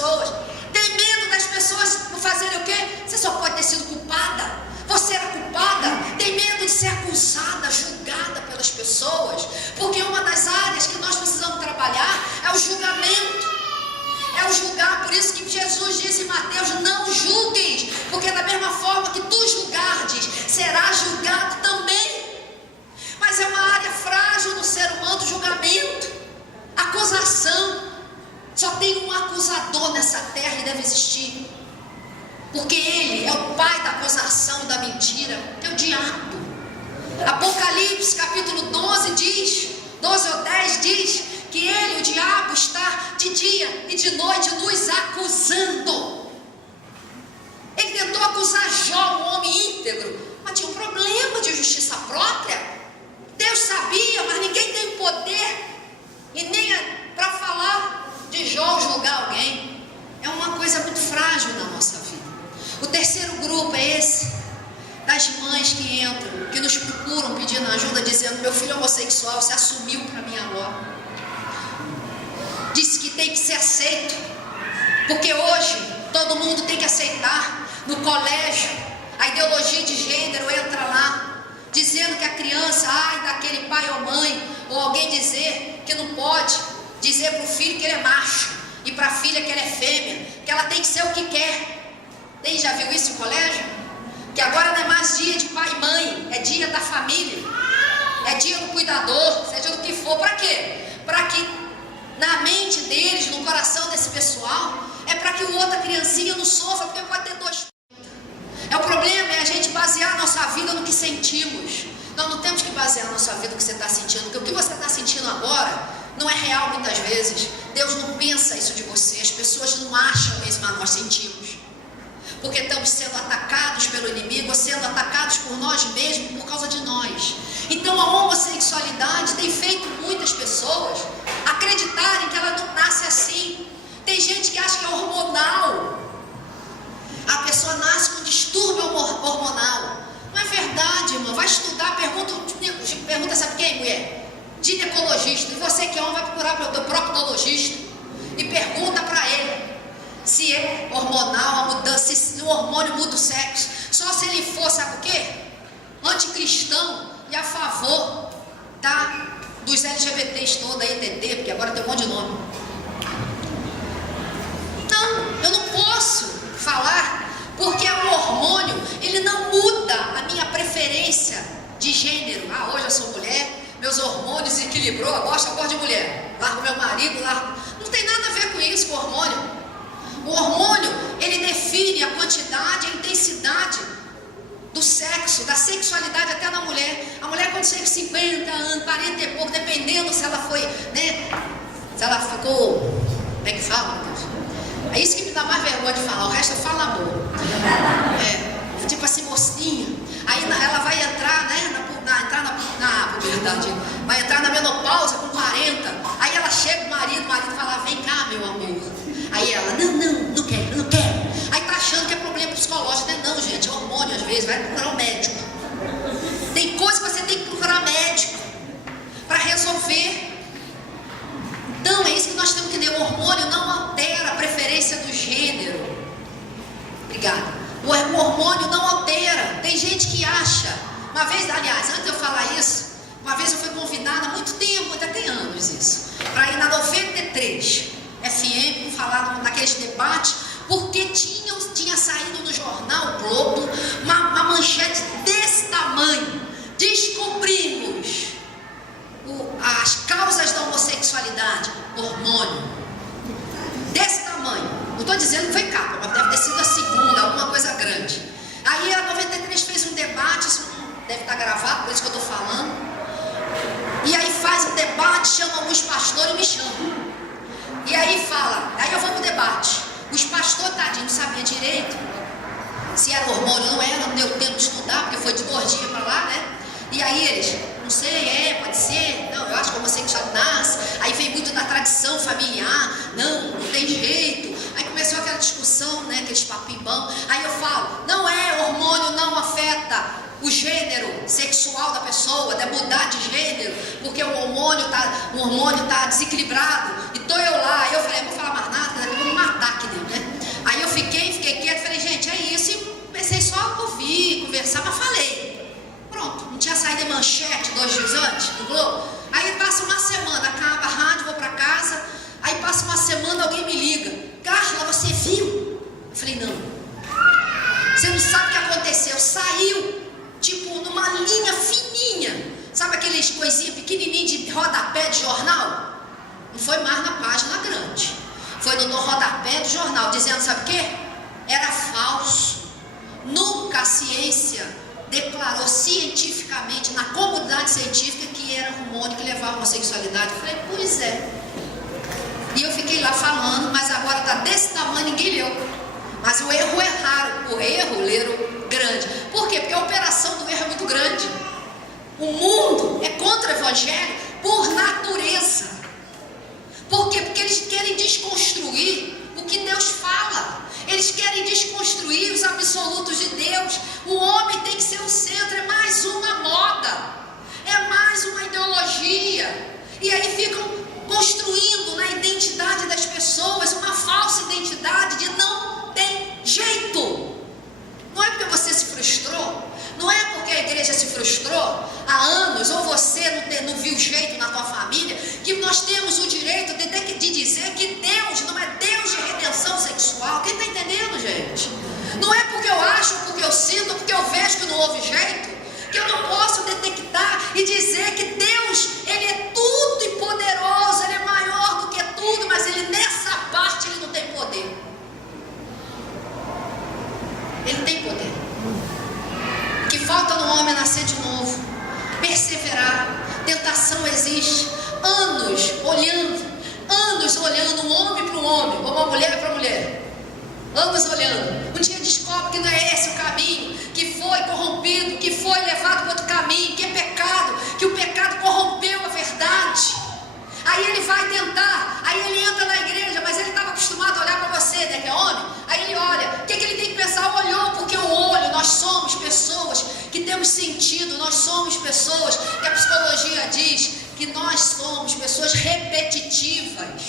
pessoas. Tem medo das pessoas fazerem o quê? Você só pode ter sido culpada. Você era culpada. Tem medo de ser acusada, julgada pelas pessoas. Porque uma das áreas que nós precisamos trabalhar é o julgamento. É o julgar. Por isso que Jesus disse em Mateus: não julgues, porque da mesma forma que tu julgardes, será julgado também. Mas é uma área frágil no ser humano, julgamento, acusação. Só tem um acusador nessa terra e deve existir, porque ele é o pai da acusação e da mentira, é o diabo. Apocalipse capítulo 12 diz, 12 ou 10 diz, que ele, o diabo, está de dia e de noite nos acusando. Ele tentou acusar Jó, um homem íntegro, mas tinha um problema de justiça própria. Deus sabia, mas ninguém tem poder e nem para falar de Jó julgar alguém. É uma coisa muito frágil na nossa vida. O terceiro grupo é esse, das mães que entram, que nos procuram pedindo ajuda, dizendo: meu filho é homossexual, se assumiu para mim agora. Disse que tem que ser aceito, porque hoje todo mundo tem que aceitar. No colégio, a ideologia de gênero entra lá, dizendo que a criança, ai daquele pai ou mãe, ou alguém dizer que não pode dizer para o filho que ele é macho e para a filha que ele é fêmea, que ela tem que ser o que quer. Tem, já viu isso em colégio? Que agora não é mais dia de pai e mãe, é dia da família, é dia do cuidador, seja do que for. Para quê? Para que na mente deles, no coração desse pessoal, é para que o outra criancinha não sofra, porque pode ter dois. O problema é a gente basear a nossa vida no que sentimos. Nós não temos que basear a nossa vida no que você está sentindo, porque o que você está sentindo agora não é real muitas vezes. Deus não pensa isso de você, as pessoas não acham mesmo, mas nós sentimos. Porque estamos sendo atacados pelo inimigo, ou sendo atacados por nós mesmos, por causa de nós. Então a homossexualidade tem feito muitas pessoas acreditarem que ela não nasce assim. Tem gente que acha que é hormonal. A pessoa nasce com distúrbio hormonal. Não é verdade, irmã. Vai estudar, pergunta sabe quem, mulher? Ginecologista. E você que é homem vai procurar para o teu proctologista e pergunta para ele se é hormonal a mudança, se o hormônio muda o sexo. Só se ele for, sabe o quê? Anticristão e a favor dos LGBTs todos aí, TT, porque agora tem um monte de nome. Não, eu não posso falar, porque o hormônio, ele não muda a minha preferência de gênero. Ah, hoje eu sou mulher, meus hormônios equilibrou, eu gosto de mulher, largo meu marido, não tem nada a ver com isso, com o hormônio. O hormônio, ele define a quantidade, a intensidade do sexo, da sexualidade até na mulher. A mulher quando chega 50 anos, 40 e pouco, dependendo se ela foi, né, se ela ficou, como é que fala, meu Deus? É isso que me dá mais vergonha de falar, o resto eu falo amor. Tipo assim, mocinha. Aí ela vai entrar, né, vai entrar na menopausa com 40. Aí ela chega, o marido fala: vem cá, meu amor. Aí ela: não quero. Aí tá achando que é problema psicológico, né? Não, gente, é hormônio às vezes, vai procurar um médico. Tem coisa que você tem que procurar médico para resolver. Então é isso que nós temos que entender. O hormônio não altera a preferência do gênero. Obrigada. O hormônio não altera. Tem gente que acha. Uma vez, aliás, antes de eu falar isso, uma vez eu fui convidada há muito tempo, até tem anos isso, para ir na 93 FM falar naqueles debates, porque tinha saído no jornal Globo uma manchete desse tamanho: descobrimos as causas da homossexualidade, hormônio. Desse tamanho. Não estou dizendo que foi capa, mas deve ter sido a segunda, alguma coisa grande. Aí a 93 fez um debate, isso deve estar gravado, por isso que eu estou falando. E aí faz um debate, chama alguns pastores e me chamam. E aí fala, aí eu vou pro debate. Os pastores, tadinho, não sabiam direito se era hormônio ou não era, não deu tempo de estudar, porque foi de 2 dias para lá, né? E aí eles, não sei, pode ser, não, eu acho que o homossexual nasce. Aí vem muito da tradição familiar, não tem jeito. Aí começou aquela discussão, né, aqueles papimbão. Aí eu falo, não é, hormônio não afeta afeta o gênero sexual da pessoa, de mudar de gênero, porque o hormônio tá desequilibrado. E tô eu lá, eu falei, não vou falar mais nada, eu vou me matar aqui dentro, né? Aí eu fiquei quieto, falei, gente, é isso. E comecei só a ouvir, conversar, mas falei. Pronto, não tinha saído em manchete 2 dias antes do Globo. Aí passa uma semana, acaba a rádio, vou pra casa. Aí passa uma semana, alguém me liga, Carla, você viu? Eu falei, não. Você não sabe o que aconteceu, saiu tipo numa linha fininha, sabe aqueles coisinhas pequenininhas de rodapé de jornal? Não foi mais na página grande, foi no rodapé do jornal, dizendo, sabe o quê? Era falso. Nunca a ciência declarou cientificamente, na comunidade científica, que era hormônio que levava a homossexualidade. Eu falei, pois é. E eu fiquei lá falando, mas agora está desse tamanho, ninguém leu. Mas o erro é raro, o erro leram grande. Por quê? Porque a operação do erro é muito grande. O mundo é contra o evangelho por natureza. Por quê? Porque eles querem desconstruir o que Deus fala. Eles querem desconstruir os absolutos de Deus. O homem tem que ser o centro, é mais uma moda, é mais uma ideologia. E aí ficam construindo na identidade das pessoas uma falsa identidade de não tem jeito. Não é porque você se frustrou, não é porque a igreja se frustrou há anos, ou você não viu jeito na tua família, que nós temos o direito de dizer que Deus não é Deus de redenção sexual. Quem está entendendo, gente? Não é porque eu acho, ou porque eu sinto, ou porque eu vejo que não houve jeito, que eu não posso detectar e dizer que Deus, Ele é tudo e poderoso, Ele é maior do que tudo, mas Ele nessa parte Ele não tem poder. Ele tem poder. O que falta no homem é nascer de novo, perseverar. Tentação existe. Anos olhando um homem para um homem, ou uma mulher para mulher. Anos olhando. Um dia descobre que não é esse o caminho, que foi corrompido, que foi levado para outro caminho, que é pecado, que o pecado corrompeu a verdade. Aí ele vai tentar, aí ele entra na igreja, mas ele estava acostumado a olhar para você, né, que é homem. Aí ele olha, o que ele tem que pensar? Olhou, porque o olho, nós somos pessoas que temos sentido, nós somos pessoas que a psicologia diz que nós somos pessoas repetitivas.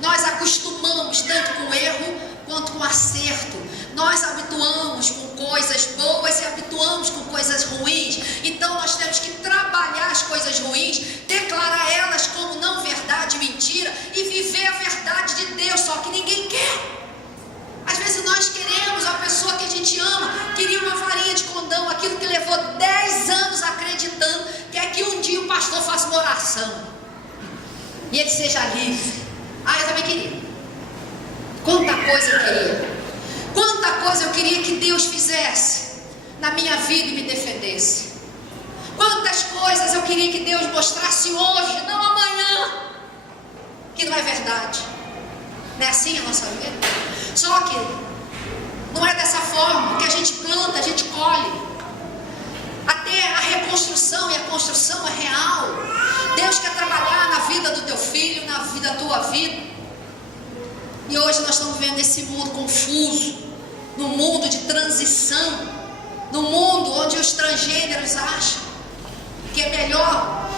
Nós acostumamos tanto com o erro quanto com o acerto. Nós habituamos com coisas boas e habituamos com coisas ruins. Então nós temos que trabalhar as coisas ruins, declarar elas como não verdade, mentira, e viver a verdade de Deus, só que ninguém quer. Às vezes nós queremos, a pessoa que a gente ama queria uma varinha de condão, aquilo que levou 10 anos acreditando, quer que um dia o pastor faça uma oração e ele seja livre. Eu também queria. Quanta coisa eu queria. Quanta coisa eu queria que Deus fizesse na minha vida e me defendesse. Quantas coisas eu queria que Deus mostrasse hoje, não amanhã, que não é verdade. Não é assim a nossa vida? Só que não é dessa forma que a gente planta, a gente colhe. Até a reconstrução e a construção é real. Deus quer trabalhar na vida do teu filho, na vida da tua vida. E hoje nós estamos vendo esse mundo confuso, no mundo de transição, no mundo onde os transgêneros acham que é melhor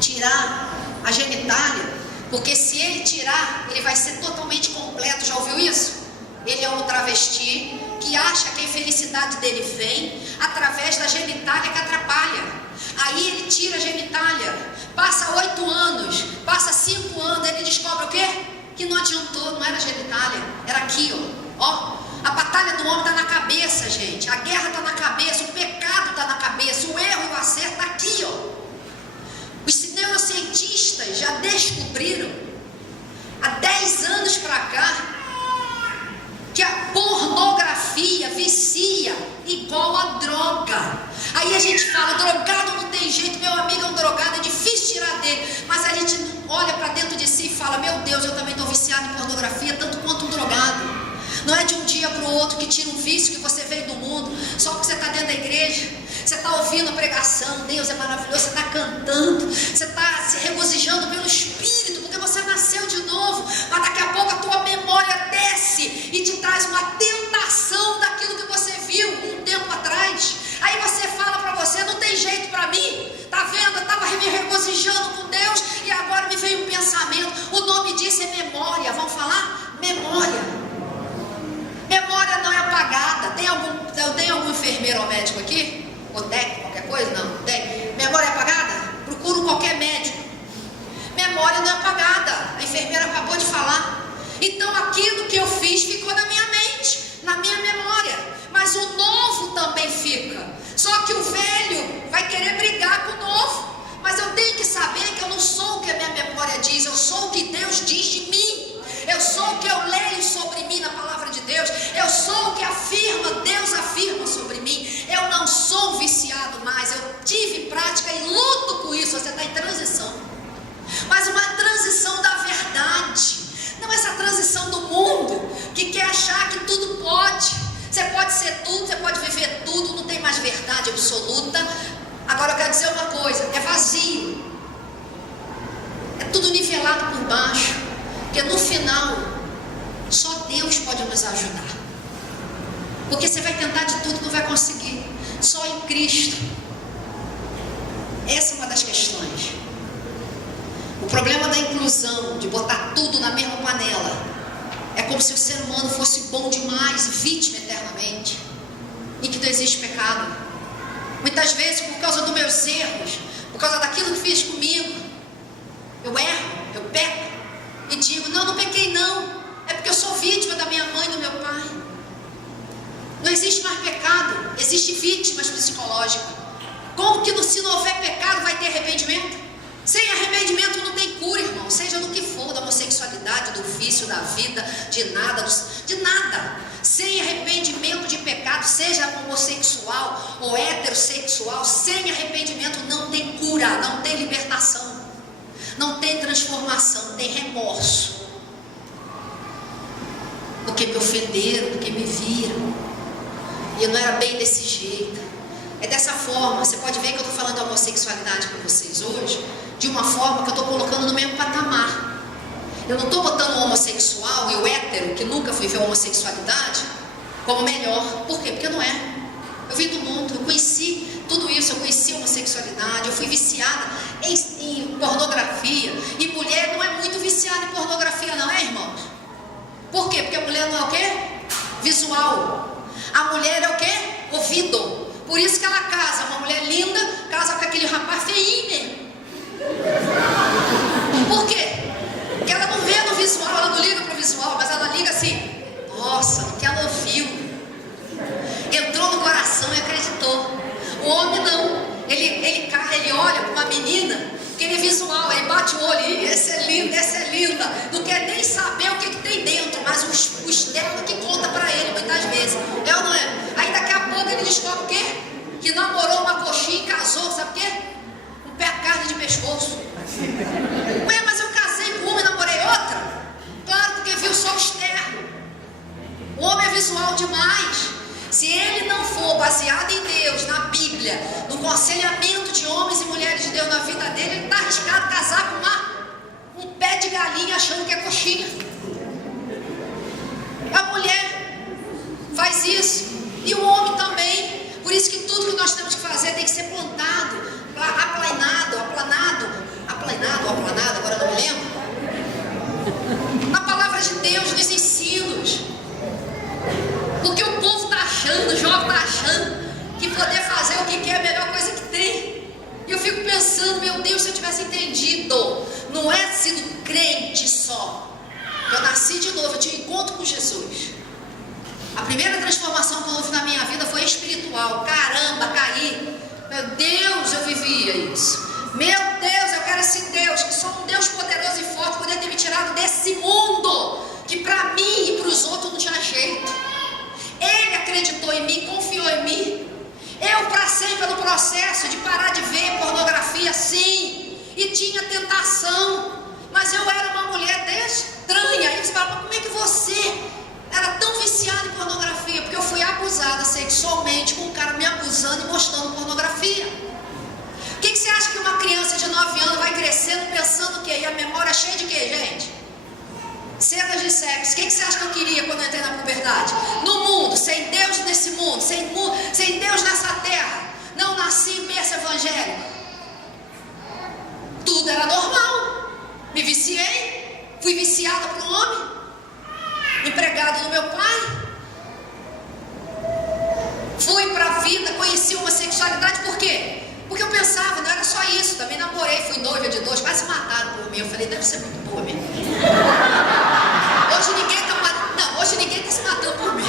tirar a genitália, porque se ele tirar, ele vai ser totalmente completo. Já ouviu isso? Ele é um travesti que acha que a infelicidade dele vem através da genitália que atrapalha. Aí ele tira a genitália, passa 8 anos, passa 5 anos, ele descobre o quê? Que não adiantou, não era a genitália, era aqui, ó. A batalha do homem está na cabeça, gente. A guerra está na cabeça, o pecado está na cabeça, o erro e o acerto está aqui, ó. Os neurocientistas já descobriram há 10 anos para cá que a pornografia vicia igual a droga. Aí a gente fala, drogado não tem jeito, meu amigo é um drogado, é difícil tirar dele. Mas a gente olha para dentro de si e fala, meu Deus, eu também estou viciado em pornografia, tanto quanto um drogado. Não é de um dia para o outro que tira um vício que você veio do mundo, só porque você está dentro da igreja, você está ouvindo a pregação, Deus é maravilhoso, você está cantando, você está se regozijando pelo Espírito, porque você nasceu de novo, mas daqui a pouco a tua memória desce e te traz uma tentação daquilo que você viu um tempo me regozijando com Deus, e agora me veio um pensamento. O nome disso é memória. Vamos falar? Memória. Memória não é apagada. Tem algum enfermeiro ou médico aqui? Ou técnico, qualquer coisa? Não, tem. Memória é apagada? Procura qualquer médico. Memória não é apagada. A enfermeira acabou de falar. Então aquilo que eu fiz ficou na minha mente, na minha memória. Mas o novo também fica. Só que o velho vai querer brigar com o novo. Mas eu tenho que saber que eu não sou o que a minha memória diz. Eu sou o que Deus diz de mim. Eu sou o que eu leio sobre mim na palavra de Deus. Eu sou o que Deus afirma sobre mim. Eu não sou viciado mais. Eu tive prática e luto com isso. Você está em transição. Mas uma transição da verdade. Não essa transição do mundo que quer achar que tudo pode. Você pode ser tudo, você pode viver tudo, não tem mais verdade absoluta. Agora eu quero dizer uma coisa, é vazio. É tudo nivelado por baixo. Porque no final, só Deus pode nos ajudar. Porque você vai tentar de tudo e não vai conseguir. Só em Cristo. Essa é uma das questões. O problema da inclusão, de botar tudo na mesma panela, é como se o ser humano fosse bom demais, vítima eternamente, e que não existe pecado. Muitas vezes, por causa dos meus erros, por causa daquilo que fiz comigo, eu erro, eu peco, e digo, não pequei não, é porque eu sou vítima da minha mãe e do meu pai. Não existe mais pecado, existe vítimas psicológicas. Como que se não houver pecado vai ter arrependimento? Sem arrependimento não tem cura, irmão. Seja do que for, da homossexualidade, do vício, da vida, de nada. Sem arrependimento de pecado, seja homossexual ou heterossexual, sem arrependimento não tem cura, não tem libertação, não tem transformação, tem remorso. Porque me ofenderam, porque me viram, e eu não era bem desse jeito. É dessa forma. Você pode ver que eu estou falando de homossexualidade para vocês hoje de uma forma que eu estou colocando no mesmo patamar. Eu não estou botando o homossexual e o hétero, que nunca fui ver a homossexualidade, como melhor. Por quê? Porque não é. Eu vim do mundo, eu conheci tudo isso, eu conheci a homossexualidade, eu fui viciada em pornografia. E mulher não é muito viciada em pornografia não, é, irmãos? Por quê? Porque a mulher não é o quê? Visual. A mulher é o quê? Ouvido. Por isso que ela casa, uma mulher linda, casa com aquele rapaz feinho mesmo. Por quê? Porque ela não vê no visual, ela não liga pro visual, mas ela liga assim, nossa, no que ela ouviu, entrou no coração e acreditou. O homem não, ele olha para uma menina, que ele é visual, ele bate o olho, e essa é linda, essa é linda, não quer nem saber o que tem dentro, mas o externo que conta para ele muitas vezes, é ou não é? Aí daqui a pouco ele descobre o quê? Que namorou uma coxinha e casou, sabe o quê? Um pé de carne de pescoço. Ué, mas eu casei com uma e namorei outra? Claro, porque viu só o externo. O homem é visual demais. Se ele não for baseado em Deus, na Bíblia, no conselhamento de homens e mulheres de Deus na vida dele, ele está arriscado a casar com um pé de galinha achando que é coxinha. A mulher faz isso, e o homem também. Por isso que tudo que nós temos que fazer tem que ser plantado, aplanado, agora não me lembro. Na palavra de Deus, nos ensinos. Porque o povo está achando, o jovem está achando que poder fazer o que quer é a melhor coisa que tem. E eu fico pensando, meu Deus, se eu tivesse entendido, não é sido crente só. Eu nasci de novo, eu tive encontro com Jesus. A primeira transformação que houve na minha vida foi espiritual. Caramba, caí. Meu Deus, eu vivia isso. Meu Deus, eu quero esse Deus, que só um Deus poderoso e forte poder ter me tirado desse mundo, que para mim e para os outros não tinha jeito. Ele acreditou em mim, confiou em mim. Eu passei pelo processo de parar de ver pornografia, sim, e tinha tentação, mas eu era uma mulher estranha. Aí você fala, mas como é que você era tão viciada em pornografia? Porque eu fui abusada sexualmente com um cara me abusando e mostrando pornografia. O que você acha que uma criança de 9 anos vai crescendo pensando o quê? E a memória é cheia de quê, gente? Cenas de sexo. O que você acha que eu queria quando eu entrei na puberdade? No mundo, sem Deus nesse mundo, sem Deus nessa terra. Não nasci em berço evangélico. Me viciei, fui viciada por um homem, empregado do meu pai. Fui para a vida, conheci uma sexualidade, por quê? Porque eu pensava, não era só isso, também namorei, fui noiva de 2, quase mataram por mim. Eu falei, deve ser muito boa mesmo. Hoje ninguém está se matando por mim.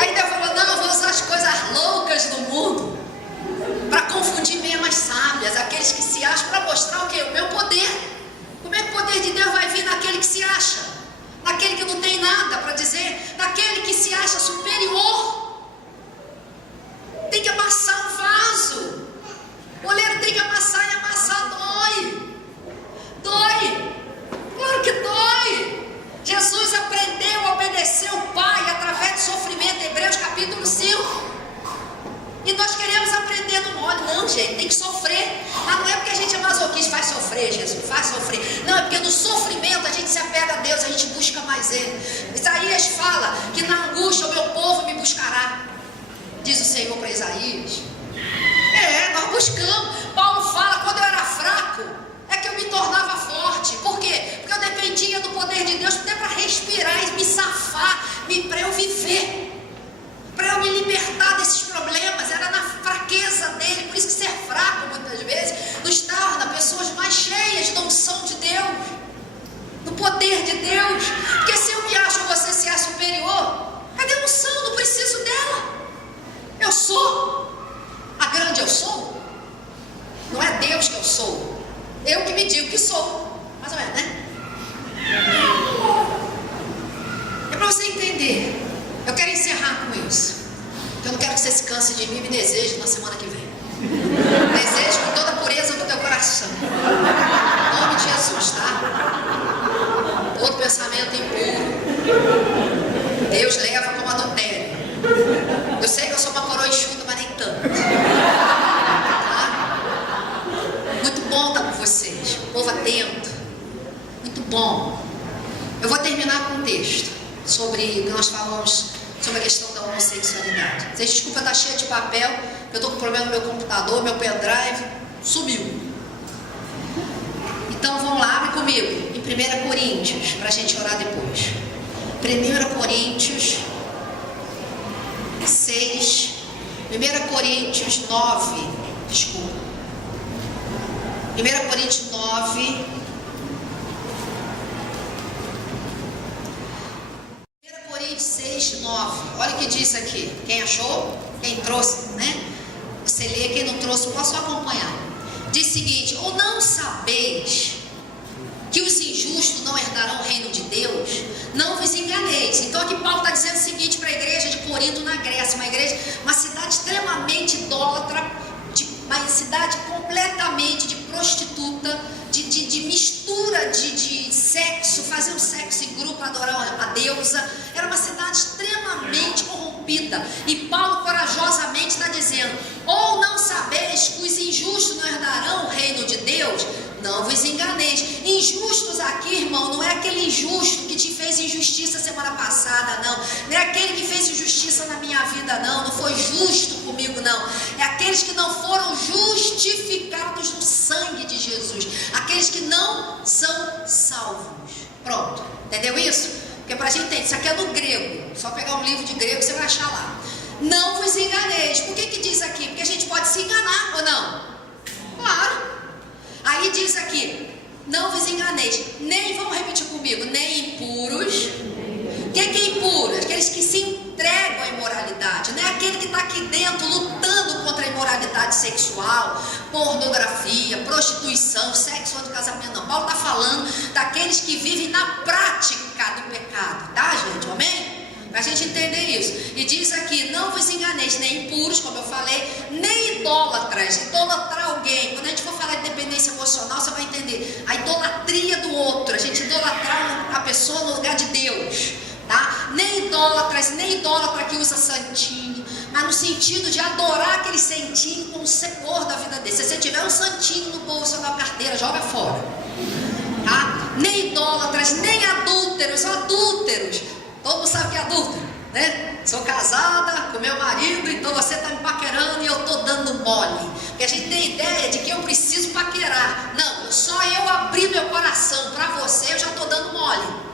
Aí Deus falou, não, eu vou usar as coisas loucas do mundo para confundir mesmo as sábias, aqueles que se acham, para mostrar o quê? O meu poder. Como é que o poder de Deus vai vir naquele que se acha? Naquele que não tem nada para dizer, naquele que se acha superior. Tem que amassar um vaso. O oleiro tem que amassar, e amassar dói. Dói. Claro que dói. Jesus aprendeu a obedecer o Pai através do sofrimento. Hebreus capítulo 5. E nós queremos aprender no mole. Não, gente, tem que sofrer. Mas não é porque a gente é masoquista, faz sofrer, Jesus, faz sofrer. Não, é porque no sofrimento a gente se apega a Deus, a gente busca mais Ele. Isaías fala que na angústia o meu povo me buscará, diz o Senhor para Isaías. Nós buscamos. Paulo fala, quando eu era fraco, é que eu me tornava forte. Por quê? Porque eu dependia do poder de Deus até para respirar e me safar, para eu viver, para eu me libertar desses problemas. Era na fraqueza dele. Por isso que ser fraco muitas vezes nos torna pessoas mais cheias da unção de Deus, do poder de Deus. Porque se eu me acho, você se acha superior, cadê a unção? Não preciso dela. Eu sou a grande eu sou. Não é Deus que eu sou, eu que me digo que sou. Mais ou menos, né? É para você entender. Eu quero encerrar com isso. Eu não quero que você se canse de mim. Me deseje na semana que vem. Desejo com toda a pureza do teu coração. Em nome de Jesus, tá? Todo pensamento impuro Deus leva como adultério. Eu sei que eu sou uma coroa enxuta, mas nem tanto. Tá? Muito bom estar com vocês. Povo atento. Muito bom. Eu vou terminar com um texto sobre o que nós falamos sobre a questão da homossexualidade. Vocês desculpa, está cheia de papel. Eu estou com problema no meu computador, meu pendrive sumiu. Então vamos lá, abre comigo em 1 Coríntios, para a gente orar depois. 1 Coríntios 6, 1 Coríntios 9, desculpa, 1 Coríntios 9, 1 Coríntios 6, 9, olha o que diz aqui. Quem achou? Quem trouxe, né? Você lê, quem não trouxe, posso acompanhar. Diz o seguinte: ou não sabeis que os injustos não herdarão o reino de Deus? Não vos enganeis. Então aqui Paulo está dizendo o seguinte para a igreja de Corinto na Grécia, uma cidade extremamente idólatra, uma cidade completamente de prostituta, de mistura de sexo, fazer um sexo em grupo para adorar a deusa. Era uma cidade extremamente corrompida. E Paulo corajosamente está dizendo: ou não sabeis que os injustos não herdarão o reino de Deus? Não vos enganeis. Injustos aqui, irmão, não é aquele injusto que te fez injustiça semana passada, não. Não é aquele que fez injustiça na minha vida, não. Não foi justo comigo, não. É aqueles que não foram justificados no sangue de Jesus. Aqueles que não são salvos. Pronto. Entendeu isso? Porque para a gente entender, isso aqui é no grego. Só pegar um livro de grego você vai achar lá. Não vos enganeis. Por que diz aqui? Porque a gente pode se enganar ou não? Claro. Aí diz aqui: não vos enganeis, nem, vamos repetir comigo, nem impuros. O que é impuro? Aqueles que se entregam à imoralidade, não é aquele que está aqui dentro lutando contra a imoralidade sexual, pornografia, prostituição, sexo antes do casamento, não. Paulo está falando daqueles que vivem na prática do pecado, tá, gente? Amém? Para a gente entender isso. E diz aqui: não vos enganeis, nem impuros, como eu falei, nem idólatras. Idolatrar alguém. Quando a gente for falar de dependência emocional, você vai entender a idolatria do outro, a gente idolatrar a pessoa no lugar de Deus, tá? Nem idólatras, nem idólatra que usa santinho, mas no sentido de adorar aquele santinho como senhor da vida dele. Se você tiver um santinho no bolso ou na carteira, joga fora, tá? Nem idólatras, nem adúlteros. Todo mundo sabe que é adúltero, né? Sou casada com meu marido, então você está me paquerando e eu estou dando mole. Porque a gente tem ideia de que eu preciso paquerar. adulterar. Não, só eu abri meu coração para você, eu já estou dando mole.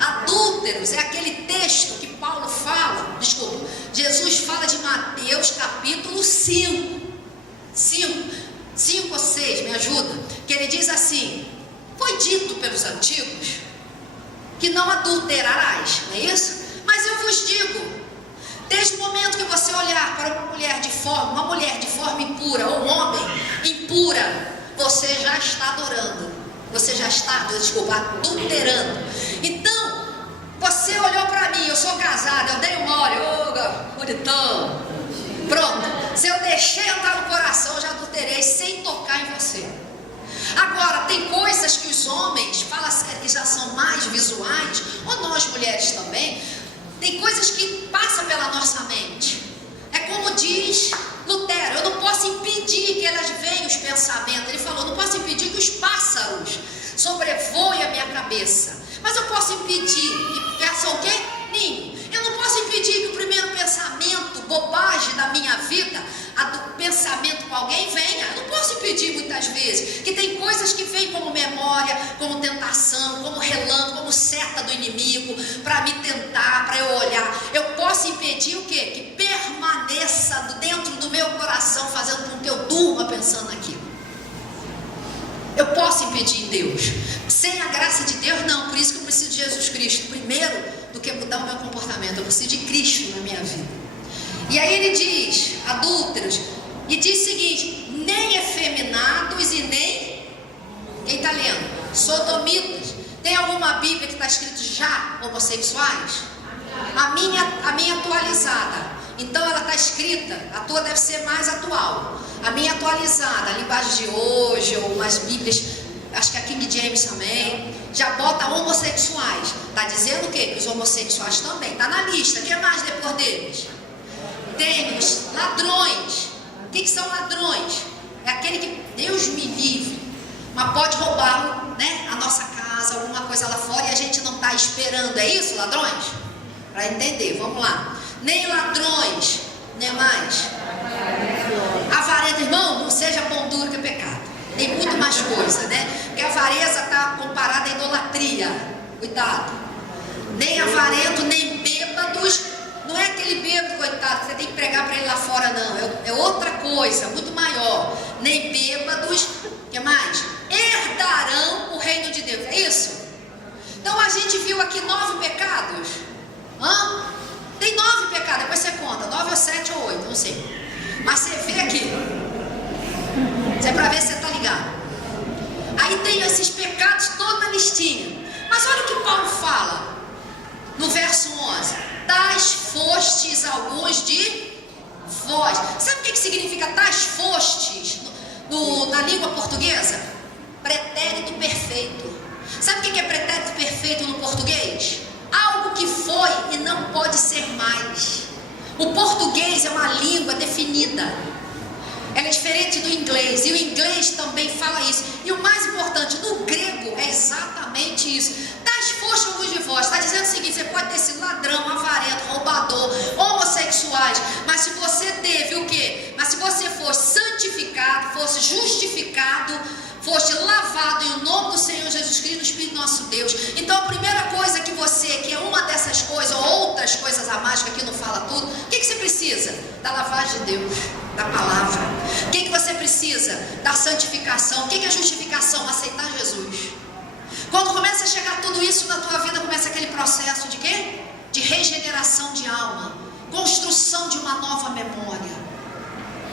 Adúlteros é aquele texto que Paulo fala, desculpa, Jesus fala de Mateus capítulo 5 ou 6, me ajuda, que ele diz assim: foi dito pelos antigos que não adulterarás, não é isso? Mas eu vos digo, desde o momento que você olhar para uma mulher de forma impura, ou um homem impura, você já está adorando, você já está, adulterando. Então, você olhou para mim, eu sou casada, eu dei um mole, bonitão, pronto, se eu deixei entrar no coração, eu já adulterei sem tocar em você. Agora, tem coisas que os homens falam que já são mais visuais, ou nós mulheres também, tem coisas que passam pela nossa mente. É como diz Lutero: eu não posso impedir que elas venham os pensamentos. Ele falou: não posso impedir que os pássaros sobrevoem a minha cabeça, mas eu posso impedir que peçam o quê? Ninho. Eu não posso impedir que o primeiro pensamento, bobagem da minha vida, do pensamento com alguém venha. Eu não posso impedir muitas vezes, que tem coisas que vêm como memória, como tentação, como relâmpago, como seta do inimigo, para me tentar, para eu olhar. Eu posso impedir o quê? Que permaneça dentro do meu coração, fazendo com que eu durma pensando naquilo. Eu posso impedir em Deus. Sem a graça de Deus, não. Por isso que eu preciso de Jesus Cristo. Primeiro do que mudar o meu comportamento, eu preciso de Cristo na minha vida. E aí ele diz, adúlteros, e diz o seguinte: nem efeminados e nem, quem está lendo? Sodomitas. Tem alguma Bíblia que está escrito já homossexuais? A minha atualizada. Então ela está escrita, a tua deve ser mais atual. A minha atualizada, a linguagem de hoje, ou umas Bíblias, acho que a King James também, já bota homossexuais. Está dizendo o quê? Que os homossexuais também. Está na lista. O que mais depois deles? Tem os ladrões. O que são ladrões? É aquele que, Deus me livre, mas pode roubar, né, a nossa casa, alguma coisa lá fora, e a gente não está esperando. É isso, ladrões? Para entender, vamos lá. Nem ladrões, nem mais. Avareza, irmão, não seja pão duro que é pecado. Tem muito mais coisa, né? Porque a avareza está comparada à idolatria. Cuidado. Nem avarento, nem bêbados. Não é aquele bêbado, coitado, que você tem que pregar para ele lá fora, não. É outra coisa, muito maior. Nem bêbados, o que mais? Herdarão o reino de Deus. É isso? Então a gente viu aqui 9 pecados. Tem 9 pecados, depois você conta. 9 ou 7 ou 8, não sei. Mas você vê aqui. Isso é para ver se você está ligado. Aí tem esses pecados todos na listinha. Mas olha o que Paulo fala no verso 11: tais fostes alguns de vós. Sabe o que significa tais fostes na língua portuguesa? Pretérito perfeito. Sabe o que é pretérito perfeito no português? Algo que foi e não pode ser mais. O português é uma língua definida. Ela é diferente do inglês, e o inglês também fala isso. E o mais importante, no grego é exatamente isso. Tais fostes alguns de vós. Está dizendo o seguinte: você pode ter sido ladrão, avarento, roubador, homossexuais, mas se você teve o quê? Mas se você fosse santificado, fosse justificado, foste lavado em nome do Senhor Jesus Cristo, do Espírito nosso Deus. Então a primeira coisa que você, que é uma dessas coisas, ou outras coisas a mais, que aqui não fala tudo, o que você precisa? Da lavagem de Deus, da palavra. O que você precisa? Da santificação. O que é justificação? Aceitar Jesus. Quando começa a chegar tudo isso na tua vida, começa aquele processo de quê? De regeneração de alma, construção de uma nova memória.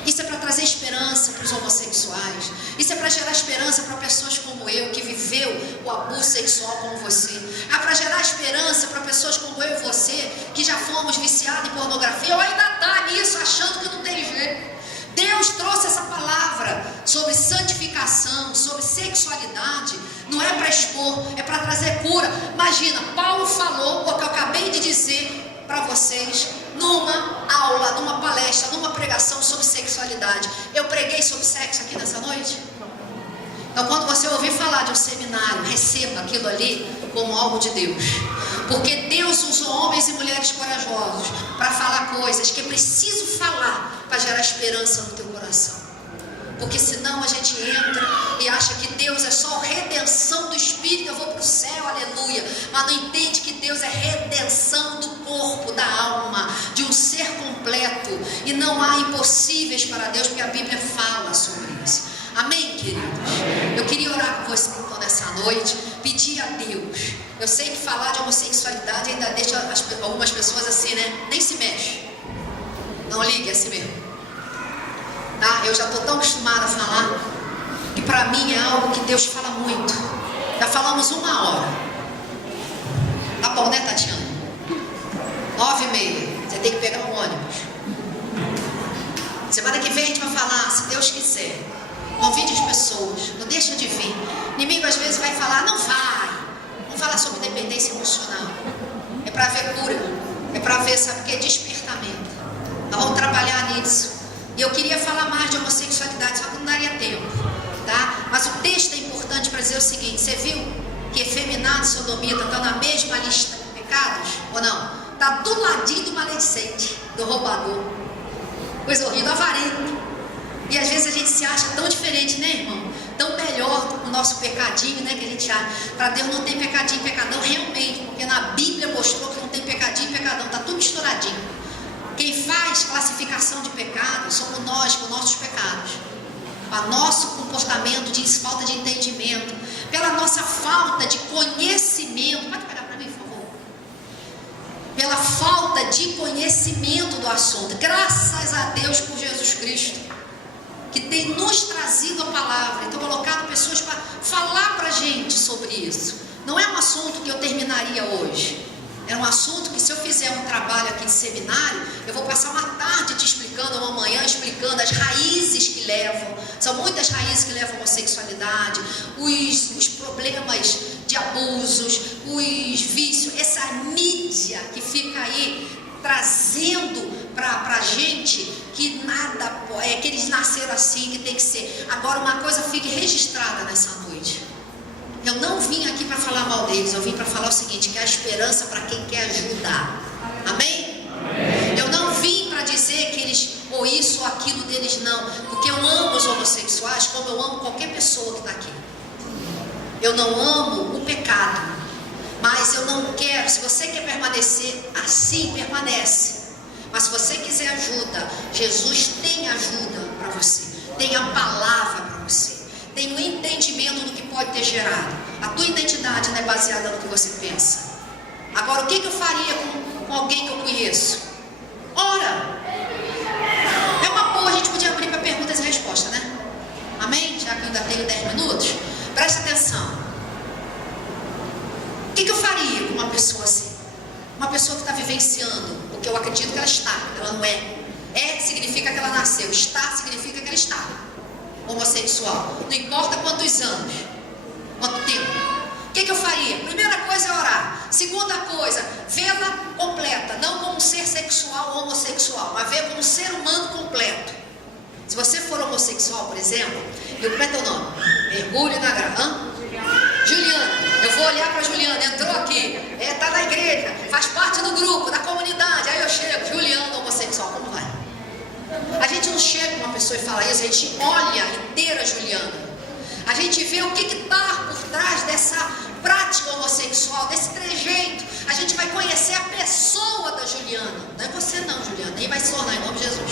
Isso é para trazer esperança para os homossexuais. Isso é para gerar esperança para pessoas como eu, que viveu o abuso sexual como você. É para gerar esperança para pessoas como eu e você, que já fomos viciados em pornografia, ou ainda está nisso, achando que não tem jeito. Deus trouxe essa palavra sobre santificação, sobre sexualidade. Não é para expor, é para trazer cura. Imagina, Paulo falou o que eu acabei de dizer para vocês numa aula, numa palestra, numa pregação sobre sexualidade. Eu preguei sobre sexo aqui nessa noite? Então, quando você ouvir falar de um seminário, receba aquilo ali como algo de Deus. Porque Deus usou homens e mulheres corajosos para falar coisas que é preciso falar para gerar esperança no teu coração. Porque senão a gente entra e acha que Deus é só redenção do espírito, eu vou para o céu, aleluia. Mas não entende que Deus é redenção do corpo, da alma, de um ser completo. E não há impossíveis para Deus, porque a Bíblia fala sobre isso. Amém, queridos? Eu queria orar com você então nessa noite, pedir a Deus. Eu sei que falar de homossexualidade ainda deixa algumas pessoas assim, né? Nem se mexe. Não ligue, é assim mesmo. Tá? Eu já estou tão acostumada a falar que para mim é algo que Deus fala muito. Já falamos 1 hora. Tá bom, né, Tatiana? 9h30. Você tem que pegar um ônibus. Semana que vem a gente vai falar, se Deus quiser. Convide as pessoas, não deixa de vir. O inimigo às vezes vai falar, não vai. Vamos falar sobre dependência emocional. É para ver cura. É para ver, sabe o que? Despertamento. Nós vamos trabalhar nisso. E eu queria falar mais de homossexualidade, só que não daria tempo, tá? Mas o texto é importante para dizer o seguinte: você viu que efeminado e sodomita estão na mesma lista de pecados? Ou não? Está do ladinho do maledicente, do roubador. Coisa horrível, avarento. E às vezes a gente se acha tão diferente, né, irmão? Tão melhor o nosso pecadinho, né, que a gente acha. Para Deus não tem pecadinho e pecadão, realmente, porque na Bíblia mostrou que não tem pecadinho e pecadão, está tudo misturadinho. Quem faz classificação de pecado somos nós, com nossos pecados, para nosso comportamento de falta de entendimento, pela nossa falta de conhecimento. Pode pegar para mim, por favor? Pela falta de conhecimento do assunto. Graças a Deus por Jesus Cristo, que tem nos trazido a palavra, então colocado pessoas para falar para a gente sobre isso. Não é um assunto que eu terminaria hoje. É um assunto que, se eu fizer um trabalho aqui de seminário, eu vou passar uma tarde te explicando, uma manhã explicando as raízes que levam. São muitas raízes que levam à homossexualidade, os problemas de abusos, os vícios, essa mídia que fica aí trazendo para a gente que nada é, que eles nasceram assim, que tem que ser. Agora, uma coisa fique registrada nessa noite. Eu não vim aqui para falar mal deles, eu vim para falar o seguinte, que há esperança para quem quer ajudar. Amém? Amém. Eu não vim para dizer que eles, ou isso ou aquilo deles, não. Porque eu amo os homossexuais como eu amo qualquer pessoa que está aqui. Eu não amo o pecado, mas eu não quero, se você quer permanecer assim, permanece. Mas se você quiser ajuda, Jesus tem ajuda para você, tem a palavra para você. Tem um entendimento do que pode ter gerado. A tua identidade não é baseada no que você pensa. Agora, o que eu faria com alguém que eu conheço? Ora, é uma boa, a gente podia abrir para perguntas e respostas, né? Amém? Já que eu ainda tenho 10 minutos. Presta atenção. O que eu faria com uma pessoa assim? Uma pessoa que está vivenciando, porque eu acredito que ela está, ela não é. É significa que ela nasceu, está significa que ela está. Homossexual, não importa quantos anos, quanto tempo. O que eu faria? Primeira coisa é orar. Segunda coisa, vê-la completa, não como um ser sexual ou homossexual, mas vê como um ser humano completo. Se você for homossexual, por exemplo, como é teu nome? Mergulho na grama. Juliana, eu vou olhar para Juliana, entrou aqui, está na igreja, faz parte do grupo, da comunidade. Aí eu chego, Juliana, homossexual, como vai? A gente não chega uma pessoa e fala isso, a gente olha inteira a Juliana. A gente vê o que está por trás dessa prática homossexual, desse trejeito. A gente vai conhecer a pessoa da Juliana. Não é você não, Juliana, nem vai se tornar em nome de Jesus.